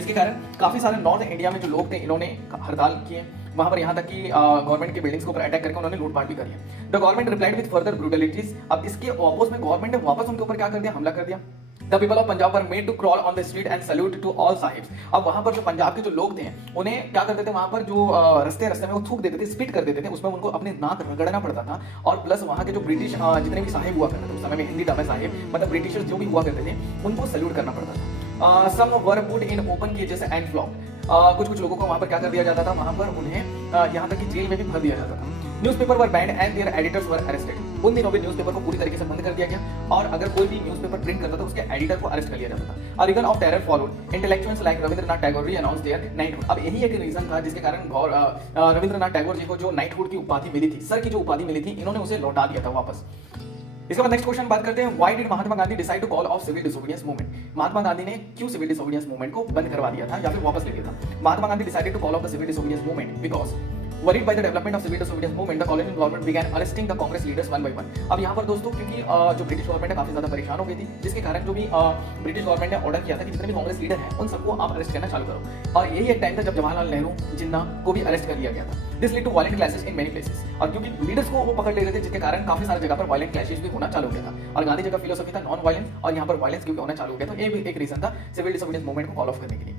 के कारण काफी सारे नॉर्थ इंडिया में जो लोग थे इन्होंने हड़ताल किए, वहां पर यहाँ तक कि गवर्नमेंट की बिल्डिंग्स के ऊपर अटैक करके उन्होंने लूटपाट भी करी है। The government replied with further brutalities. अब इसके ऑपोज में गवर्नमेंट ने वापस उनके ऊपर क्या कर दिया, हमला कर दिया। The people of Punjab were made to crawl on the street and salute to all sahibs। अब वहां पर जो पंजाब के जो लोग थे उन्हें क्या करते थे, वहां पर जो रास्ते में वो थूक देते थे, स्पिट कर देते थे, उसमें उनको अपने नाक रगड़ना पड़ता था। और प्लस वहां के जो ब्रिटिश जितने भी साहिब हुआ करते थे उस समय में, हिंदी टर्म है साहिब, मतलब ब्रिटिशर्स जो भी हुआ करते थे उनको सल्यूट करना पड़ता था। Some were put in open cages and flogged. कुछ लोगों को वहां पर क्या कर दिया जाता था, वहां पर उन्हें यहाँ तक कि जेल में भी भर दिया जाता था। Newspaper were banned and their editors were arrested. उन दिनों में न्यूज़पेपर को पूरी तरीके से बंद कर दिया गया और अगर कोई भी न्यूज़पेपर प्रिंट करता था उसके एडिटर को अरेस्ट कर लिया जाता था। A reign of terror followed. Intellectuals like Rabindranath Tagore renounced their knighthood. अब यही एक रीजन था जिसके कारण रविंद्रनाथ टैगोर जी को जो नाइटहुड की उपाधि मिली थी, सर की जो उपाधि मिली थी, इन्होंने उसे लौटा दिया था वापस। इसके बाद नेक्स्ट क्वेश्चन बात करते हैं, why did Mahatma Gandhi decide to call off civil disobedience movement. Mahatma Gandhi ने क्यों सिविल डिसोबीडियंस मूवमेंट को बंद करवा दिया था या फिर वापस ले लिया था। Mahatma Gandhi decided to call off the civil disobedience movement because worried by the development of civil disobedience movement, the colonial government began arresting the Congress leaders one by one। अब यहाँ पर दोस्तों क्योंकि जो ब्रिटिश गवर्नमेंट है काफी ज्यादा परेशान हो गई थी, जिसके कारण जो भी ब्रिटिश गवर्नमेंट ने ऑर्डर किया था कि जितने भी कांग्रेस लीडर हैं उन सबको आप अरेस्ट करना चालू करो। और यही एक टाइम था जब जवाहरलाल नेहरू, जिन्ना को भी अरेस्ट कर लिया गया था। This lead to violent clashes in many places. और क्योंकि लीडर्स को वो पकड़ ले रहे थे, जिसके कारण काफी सारी जगह पर वायलेंट क्लैशेस भी होना चालू हो गया था। और गांधी जी का फिलोसफी था नॉन वायलेंस, और यहाँ पर वायलेंस क्योंकि होना चालू हो गया, तो ये भी एक रीजन था सिविल डिसोबीडियंस मूवमेंट को कॉल ऑफ करने के लिए।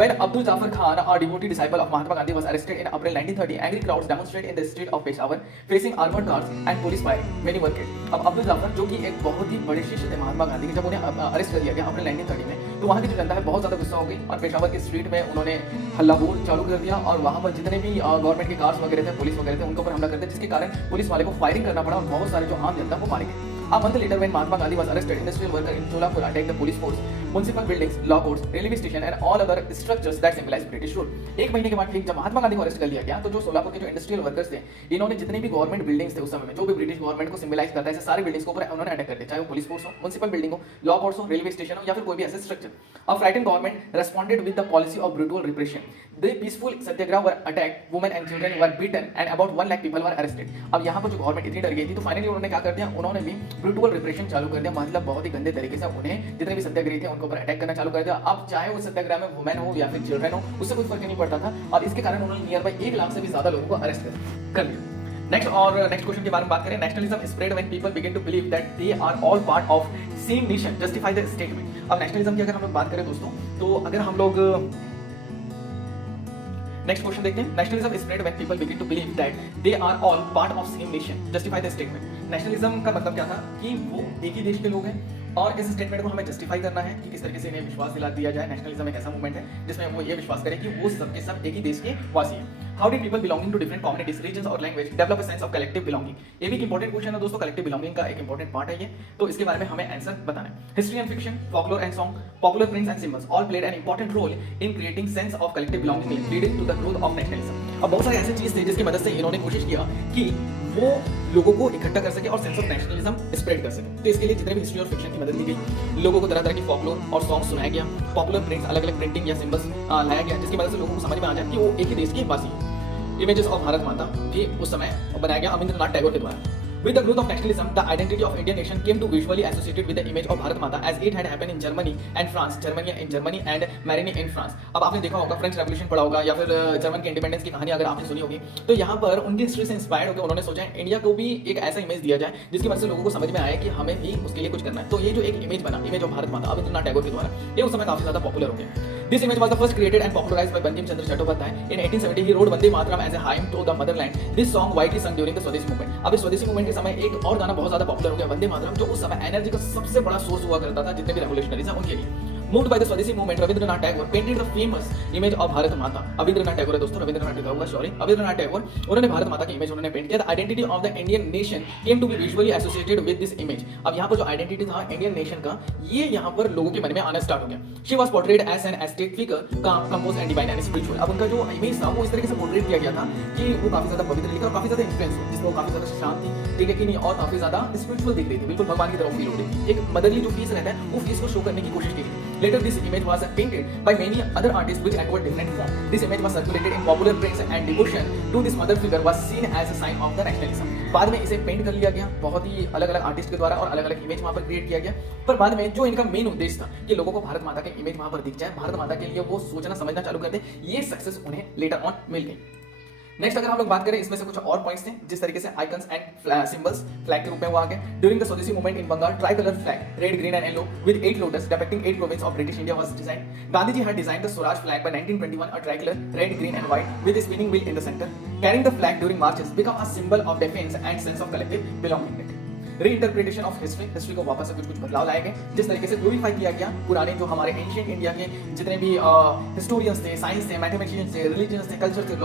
When Abdul Jafar Khan, a devotee disciple of Mahatma Gandhi, was arrested in April 1930, angry crowds demonstrated in the street of Peshawar, facing armored cars and police firing. Many were killed। अब अब्दुल जाफर जो कि एक बहुत ही बड़े शिष्य थे महात्मा गांधी के, जब उन्हें अरेस्ट कर लिया गया अप्रैल 1930 में, तो वहाँ की जो जनता है बहुत ज़्यादा गुस्सा हो गई और पेशावर की स्ट्रीट में उन्होंने हल्ला बोल चालू कर दिया और वहाँ पर जितने भी गवर्नमेंट के कार्स वगैरह थे, पुलिस वगैरह थे, उनके ऊपर हमला कर दिया, जिसके कारण पुलिस वाले को फायरिंग करना पड़ा और बहुत सारे जो आम जनता वो मारे गए। A month later, when Mahatma Gandhi was arrested, industrial worker in Solapur attacked the police force, municipal buildings, law courts, railway station and all other structures that symbolize British rule. एक महीने के बाद ठीक जब महात्मा गांधी को अरेस्ट कर लिया गया तो जो सोलापुर के जो इंडस्ट्रियल वर्कर्स थे, इन्होंने जितने भी गवर्नमेंट बिल्डिंग्स थे उस समय में, जो भी ब्रिटिश गवर्नमेंट को सिंबलाइज करता है, ऐसे सारे बिल्डिंग्स को ऊपर उन्होंने अटैक कर दिया, चाहे वो पुलिस फोर्स हो, म्युनिसिपल बिल्डिंग हो, लॉ कोर्ट्स हो, रेलवे स्टेशन हो या फिर कोई भी ऐसे structure. A frightened government responded with the policy of brutal repression. The peaceful satyagraha were attacked, women and children were beaten and about 1 lakh people were arrested. अब यहाँ पर जो गवर्नमेंट इतनी डर गई थी तो फाइनली उन्होंने क्या कर दिया, उन्होंने भी ब्रूटल रिप्रेशन चालू कर दिया, मतलब बहुत ही गंदे तरीके से उन्हें जितने भी सत्याग्रही थे उनके ऊपर अटैक करना चालू कर दिया. अब चाहे वो सत्याग्रह में वुमेन हो या फिर चिल्ड्रन हो, उससे कोई फर्क नहीं पड़ता था और इसके कारण उन्होंने नियर बाई 1 लाख से भी ज्यादा लोगों को अरेस्ट कर लिया. नेक्स्ट क्वेश्चन के बारे में बात करें. Nationalism spread when people begin to believe that they are all part of same nation, justify the statement. अब नेशनलिज्म की अगर हम लोग बात करें दोस्तों, तो अगर हम लोग नेक्स्ट क्वेश्चन देखते हैं. Nationalism spread when people begin to believe that they are all part of same nation, justify the statement. Nationalism का मतलब क्या था कि वो एक ही देश के लोग हैं और इस स्टेटमेंट को हमें जस्टिफाई करना है कि किस तरीके से इन्हें विश्वास दिला दिया जाए. नेशनलिज्म एक ऐसा मूवमेंट है जिसमें वो ये विश्वास करें कि वो सब के सब एक ही देश के वासी हैं. How did people belonging to different communities, regions और language develop a sense of collective belonging. ये भी एक इंपॉर्टेंट क्वेश्चन है दोस्तों, कलेक्टिव बिलोंगिंग का एक इंपॉर्टेंट पार्ट है ये, तो इसके बारे में हमें आंसर बताना है. History and fiction, folklore and song, popular prints and symbols all played an important role in creating sense of collective belonging leading to the growth of nationalism. अब बहुत सारे ऐसे चीज थे जिसकी मदद से इन्होंने कोशिश किया कि वो लोगों को इकट्ठा कर सके और सेंस ऑफ नेशनलिज्म स्प्रेड कर सके. तो इसके लिए जितने भी हिस्ट्री और फिक्शन की मदद ली गई, लोगों को तरह तरह की फॉकलोर और सॉन्ग सुनाया गया, पॉपुलर प्रिंट्स अलग अलग प्रिंटिंग या सिंबल्स लाया गया जिसकी मदद से लोगों को समझ में आ जाए कि वो एक ही देश के वासी हैं. इमेजेस ऑफ भारत माता भी उस समय बनाया गया रविंद्रनाथ टैगोर के द्वारा. With the growth of nationalism, the identity of Indian nation came to visually associated with the image of Bharat Mata as it had happened in Germany and France, Germany and Marigny in France. अब आपने देखा होगा French revolution पढ़ा होगा या फिर German के independence की कहानी अगर आपने सुनी होगी, तो यहाँ पर उनकी हिस्ट्री से इंस्पायर्ड होकर उन्होंने सोचा इंडिया को भी एक ऐसा इमेज दिया जाए जिसकी वजह से लोगों को समझ में आया कि हमें भी उसके लिए कुछ करना है. तो ये जो एक इमेज बना, इमेज ऑफ भारत माता रविंद्रनाथ टैगोर के द्वारा, ये उस समय काफी ज्यादा पॉपुलर हो गया. This image was the first created and popularized by Bankim Chandra Chattopadhyay. In 1870, he wrote Vande Mataram as a hymn to the motherland. This song widely sung during the Swadeshi movement. अब इस स्वदेशी movement के समय एक और गाना बहुत ज्यादा पॉपुलर हो गया, वंदे मातरम, जो उस समय एनर्जी का सबसे बड़ा सोर्स हुआ करता था जितने भी रेवोल्यूशनरीज हैं उनके लिए. Moved by the Swadeshi movement, Rabindranath Tagore painted the famous image of Bharat Mata. Rabindranath Tagore है दोस्तों, रविंद्रनाथ लिखा होगा, सॉरी, रविंद्रनाथ टैगोर, उन्होंने भारत माता की इमेज उन्होंने पेंट किया. The identity of the Indian nation came to be visually associated with this image. अब यहाँ पर जो आइडेंटिटी था इंडियन नेशन का, ये यहाँ पर लोगों के मन में आना स्टार्ट हो गया. She was portrayed as an ascetic figure, composed and divine and spiritual. अब उनका जो इमेज था वो इस तरीके से पोर्ट्रेट किया गया था कि वो काफी ज्यादा पवित्र लिखा और काफी ज्यादा इन्फ्लुएंस हो, जिसमें वो काफी ज्यादा शांत थी, ठीक है कि नहीं, और काफी ज्यादा स्पिरिचुअल दिख रही थी, बिल्कुल भगवान की तरफ फील हो रही थी. एक मदरली जो फेस रहता है वो फेस को शो करने की कोशिश की. Later this image was painted by many other artists which acquired different form. This image was circulated in popular prints and devotion to this mother figure was seen as a sign of the nationalism. बाद में इसे paint कर लिया गया बहुत ही अलग अलग artist के द्वारा और अलग अलग इमेज वहां पर क्रिएट किया गया. पर बाद में जो इनका मेन उद्देश्य था कि लोगों को भारत माता के इमेज वहां पर दिख जाए, भारत माता के लिए वो सोचना समझना चालू कर दे, ये सक्सेस उन्हें लेटर ऑन मिल गई. नेक्स्ट अगर हम लोग बात करें, इसमें से कुछ और पॉइंट्स थे जिस तरीके से आइकन्स एंड सिंबल्स फ्लैग के रूप में वो आ गए. During the swadeshi movement in Bengal, tricolour flag red, green and yellow with 8 lotus depicting 8 province of British India was design. Gandhi ji had designed the Swaraj flag by 1921, a tricolor red, green and white with a spinning wheel in the center. Carrying the flag during marches become a symbol of defense and sense of collective belonging. Reinterpretation of history को वापस से कुछ बदलाव लाए गए, जिस तरीके से ग्लोरीफाई किया गया पुराने जो हमारे एंशिएंट इंडिया के जितने भी हिस्टोरियंस थे, साइंस थे, मैथमेटिशियंस थे, रिलीजियंस थे, कल्चर थे,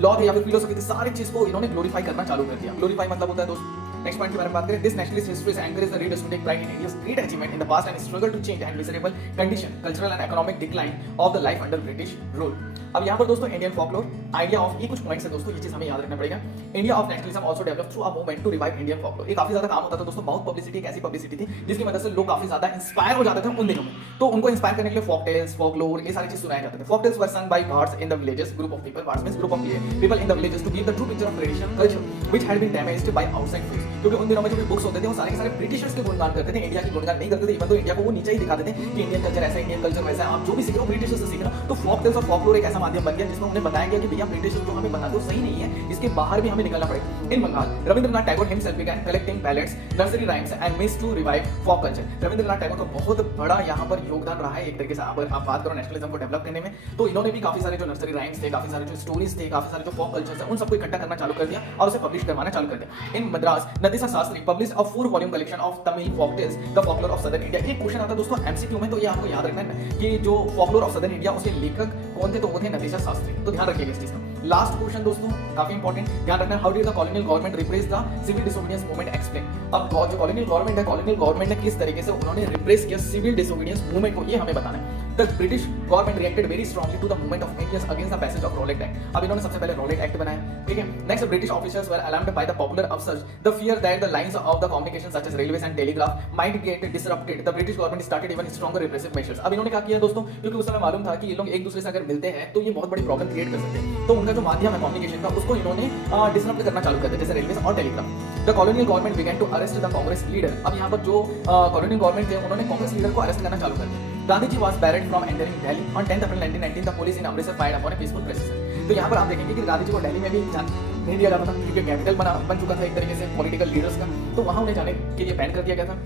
लॉ थे या फिर फिलोसफी थे, सारी चीज को इन्होंने ग्लोरीफाई करना चालू कर दिया. ग्लोरीफाई मतलब होता है दोस्तों. नेक्स्ट पॉइंट के बारे में बात करें. This nationalist history encourage the readers to take pride in India's great achievement in the past and struggle to change and miserable condition, cultural and economic decline of the life under British rule. अब यहाँ पर दोस्तों Indian folklore idea of, ये कुछ points है दोस्तों, ये चीज हमें याद रखना पड़ेगा. India of nationalism also develop through a movement to revive Indian folklore. ये काफी ज्यादा काम होता था दोस्तों. माउथ पब्लिसिटी एक ऐसी पब्लिसिटी थी जिसकी वजह से लोग काफी ज्यादा इंस्पायर हो जाते थे उन दिनों में. तो उनको इंस्पायर करने के लिए फोक टेल्स, फोकलोर, ये सारी चीज सुनाए जाते थे. फोक टेल्स वर सung by bards in the villages, group of people, bards means group of people in the villages to give the true picture of traditional culture which had been damaged by outside force. क्योंकि उन दिनों में जो भी books होते थे वो सारे के सारे ब्रिटिशर्स के गुणगान करते थे, इंडिया के गुणगान नहीं करते थे. इवन तो इंडिया को वो नीचे ही दिखाते थे कि इंडियन कल्चर ऐसा, इंडियन कल्चर वैसा है, आप जो भी सीख रहे हो ब्रिटिशर्स से सीख रहे हो. तो फोक टेल्स और फोकलोर एक ऐसा माध्यम बन गया जिसमें उन्हें बताया गया कि भैया ब्रिटिशर्स जो हमें बताते हो सही नहीं है, इसके बाहर भी हमें निकलना पड़ेगा. In Bengal, Rabindranath Tagore himself began collecting ballads, nursery rhymes and myths to revive folk culture. Rabindranath Tagore का बहुत बड़ा यहाँ पर योगदान रहा है एक तरीके से. अगर आप बात करो नेशनलिज्म को डेवलप करने में, तो इन्होंने भी काफी सारे जो नर्सरी राइम्स थे, काफी सारे जो स्टोरीज थे, काफी सारे जो फोक कल्चर्स थे, उन सबको इकट्ठा करना चालू कर दिया और उसे पब्लिश करवाना चालू कर दिया. In Madras, Natesa Sastri publish a 4-volume collection of Tamil folk tales, the folklore of southern India. एक क्वेश्चन आता है दोस्तों एमसीक्यू में, तो ये आपको याद रखना है कि जो folklore of southern India उसके लेखक कौन थे, तो वो थे नंदिसा शास्त्री. तो ध्यान रखिएगा इस चीज का. लास्ट क्वेश्चन दोस्तों काफी इंपॉर्टेंट, ध्यान रखना, how did the colonial government repress the civil disobedience movement explain. अब जो कॉलोनियल गवर्नमेंट है, कॉलोनियल गवर्नमेंट ने किस तरीके से उन्होंने रिप्रेस किया सिविल डिसोबीडियंस मूवमेंट को, ये हमें बताना है। The British government reacted very strongly to the movement of Indians against the passage of Rowlatt act. अब इन्होंने सबसे पहले रॉलेट एक्ट बनाया, ठीक है। Next, British officers were alarmed by the popular upsurge the fear that the lines of the communication such as railways and telegraph might get disrupted. The British government started even stronger repressive measures. अब इन्होंने क्या किया दोस्तों, क्योंकि उस समय मालूम था कि ये लोग एक दूसरे से अगर मिलते हैं तो ये बहुत बड़ी प्रॉब्लम क्रिएट कर सकते हैं, तो उनका जो माध्यम है कम्युनिकेशन का उसको इन्होंने डिसरप्ट करना चालू कर दिया, जैसे रेलवेज और telegraph. The colonial government began to arrest the Congress leader. अब यहाँ पर जो कॉलोनियल गवर्नमेंट थे उन्होंने कांग्रेस लीडर को अरेस्ट करना चालू कर दिया। Gandhi ji was barred from entering Delhi on 10th April 1919. The police in Amritsar fired upon a peaceful procession. तो यहाँ पर आप देखेंगे कि गांधी जी को दिल्ली में भी नहीं दिया जाता था, क्योंकि कैपिटल बन चुका था एक तरीके से पॉलिटिकल लीडर्स का, तो वहाँ उन्हें जाने के लिए बैन कर दिया गया था।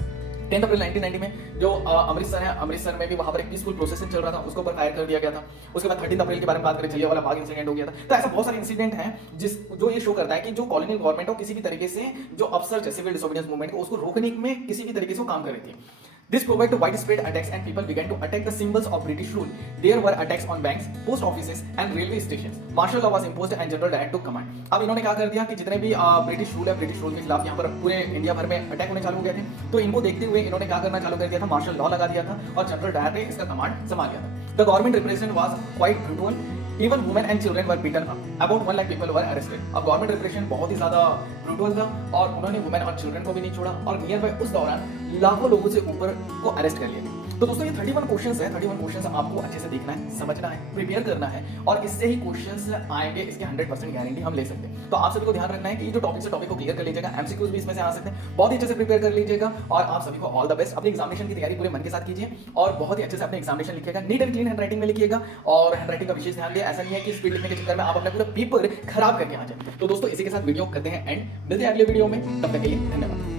10 अप्रैल 1990 में जो अमृतसर है, अमृतसर में भी वहाँ पर एक पीसफुल प्रोसेसन चल रहा था, उसके ऊपर फायर कर दिया गया था। उसके बाद 13 अप्रैल के बारे में बात करें, जलियांवाला बाग इंसिडेंट हो गया था। तो ऐसा बहुत सारे इंसिडेंट हैं जो ये शो करता है कि जो कॉलोनियल गवर्नमेंट हो किसी भी तरीके से जो अपसर्ज सिविल डिसोबीडियंस मूवमेंट को उसको रोकने में किसी भी तरीके से वो काम कर रही थी। This provoked widespread attacks and people began to attack the symbols of British rule. There were attacks on banks, post offices and railway stations. Martial law was imposed and general diet took command. अब इन्होंने क्या कर दिया कि जितने भी British rule है, British rule के खिलाफ यहाँ पर पूरे इंडिया भर में अटैक होने चालू हो गए थे, तो इनको देखते हुए इन्होंने क्या करना चालू कर दिया था, मार्शल लॉ लगा दिया था और जनरल डायर ने इसका कमांड संभाल लिया था। The government repression was quite brutal. Even women and children were beaten up. About 1 lakh people were arrested. अब गवर्नमेंट रिप्रेशन बहुत ही ज्यादा ब्रूटल था और उन्होंने वुमेन और चिल्ड्रन को भी नहीं छोड़ा और नियर बाय उस दौरान लाखों लोगों से ऊपर को अरेस्ट कर लिया गया। तो दोस्तों ये 31 क्वेश्चंस है, 31 क्वेश्चंस आपको अच्छे से देखना है, समझना है, प्रिपेयर करना है और इससे ही क्वेश्चंस आएंगे, इसकी 100% गारंटी हम ले सकते हैं। तो आप सभी को ध्यान रखना है कि ये जो टॉपिक से टॉपिक को क्लियर कर लीजिएगा, एमसीक्यूज भी इसमें से आ सकते हैं, बहुत ही अच्छे से प्रिपेयर कर लीजिएगा और आप सभी को ऑल द बेस्ट। अपनी एग्जामिनेशन की तैयारी पूरे मन के साथ कीजिए और बहुत ही अच्छे से अपने एग्जामिनेशन लिखिएगा, नीट एंड क्लीन हैंडराइटिंग में लिखिएगा और हैंडराइटिंग का विशेष ध्यान दिया, ऐसा नहीं है कि स्पीड लिखने के चक्कर में आप अपना पूरा पेपर खराब करके आ जाए। तो दोस्तों इसी के साथ वीडियो करते हैं एंड मिलते हैं अगले वीडियो में, तब तक के लिए धन्यवाद।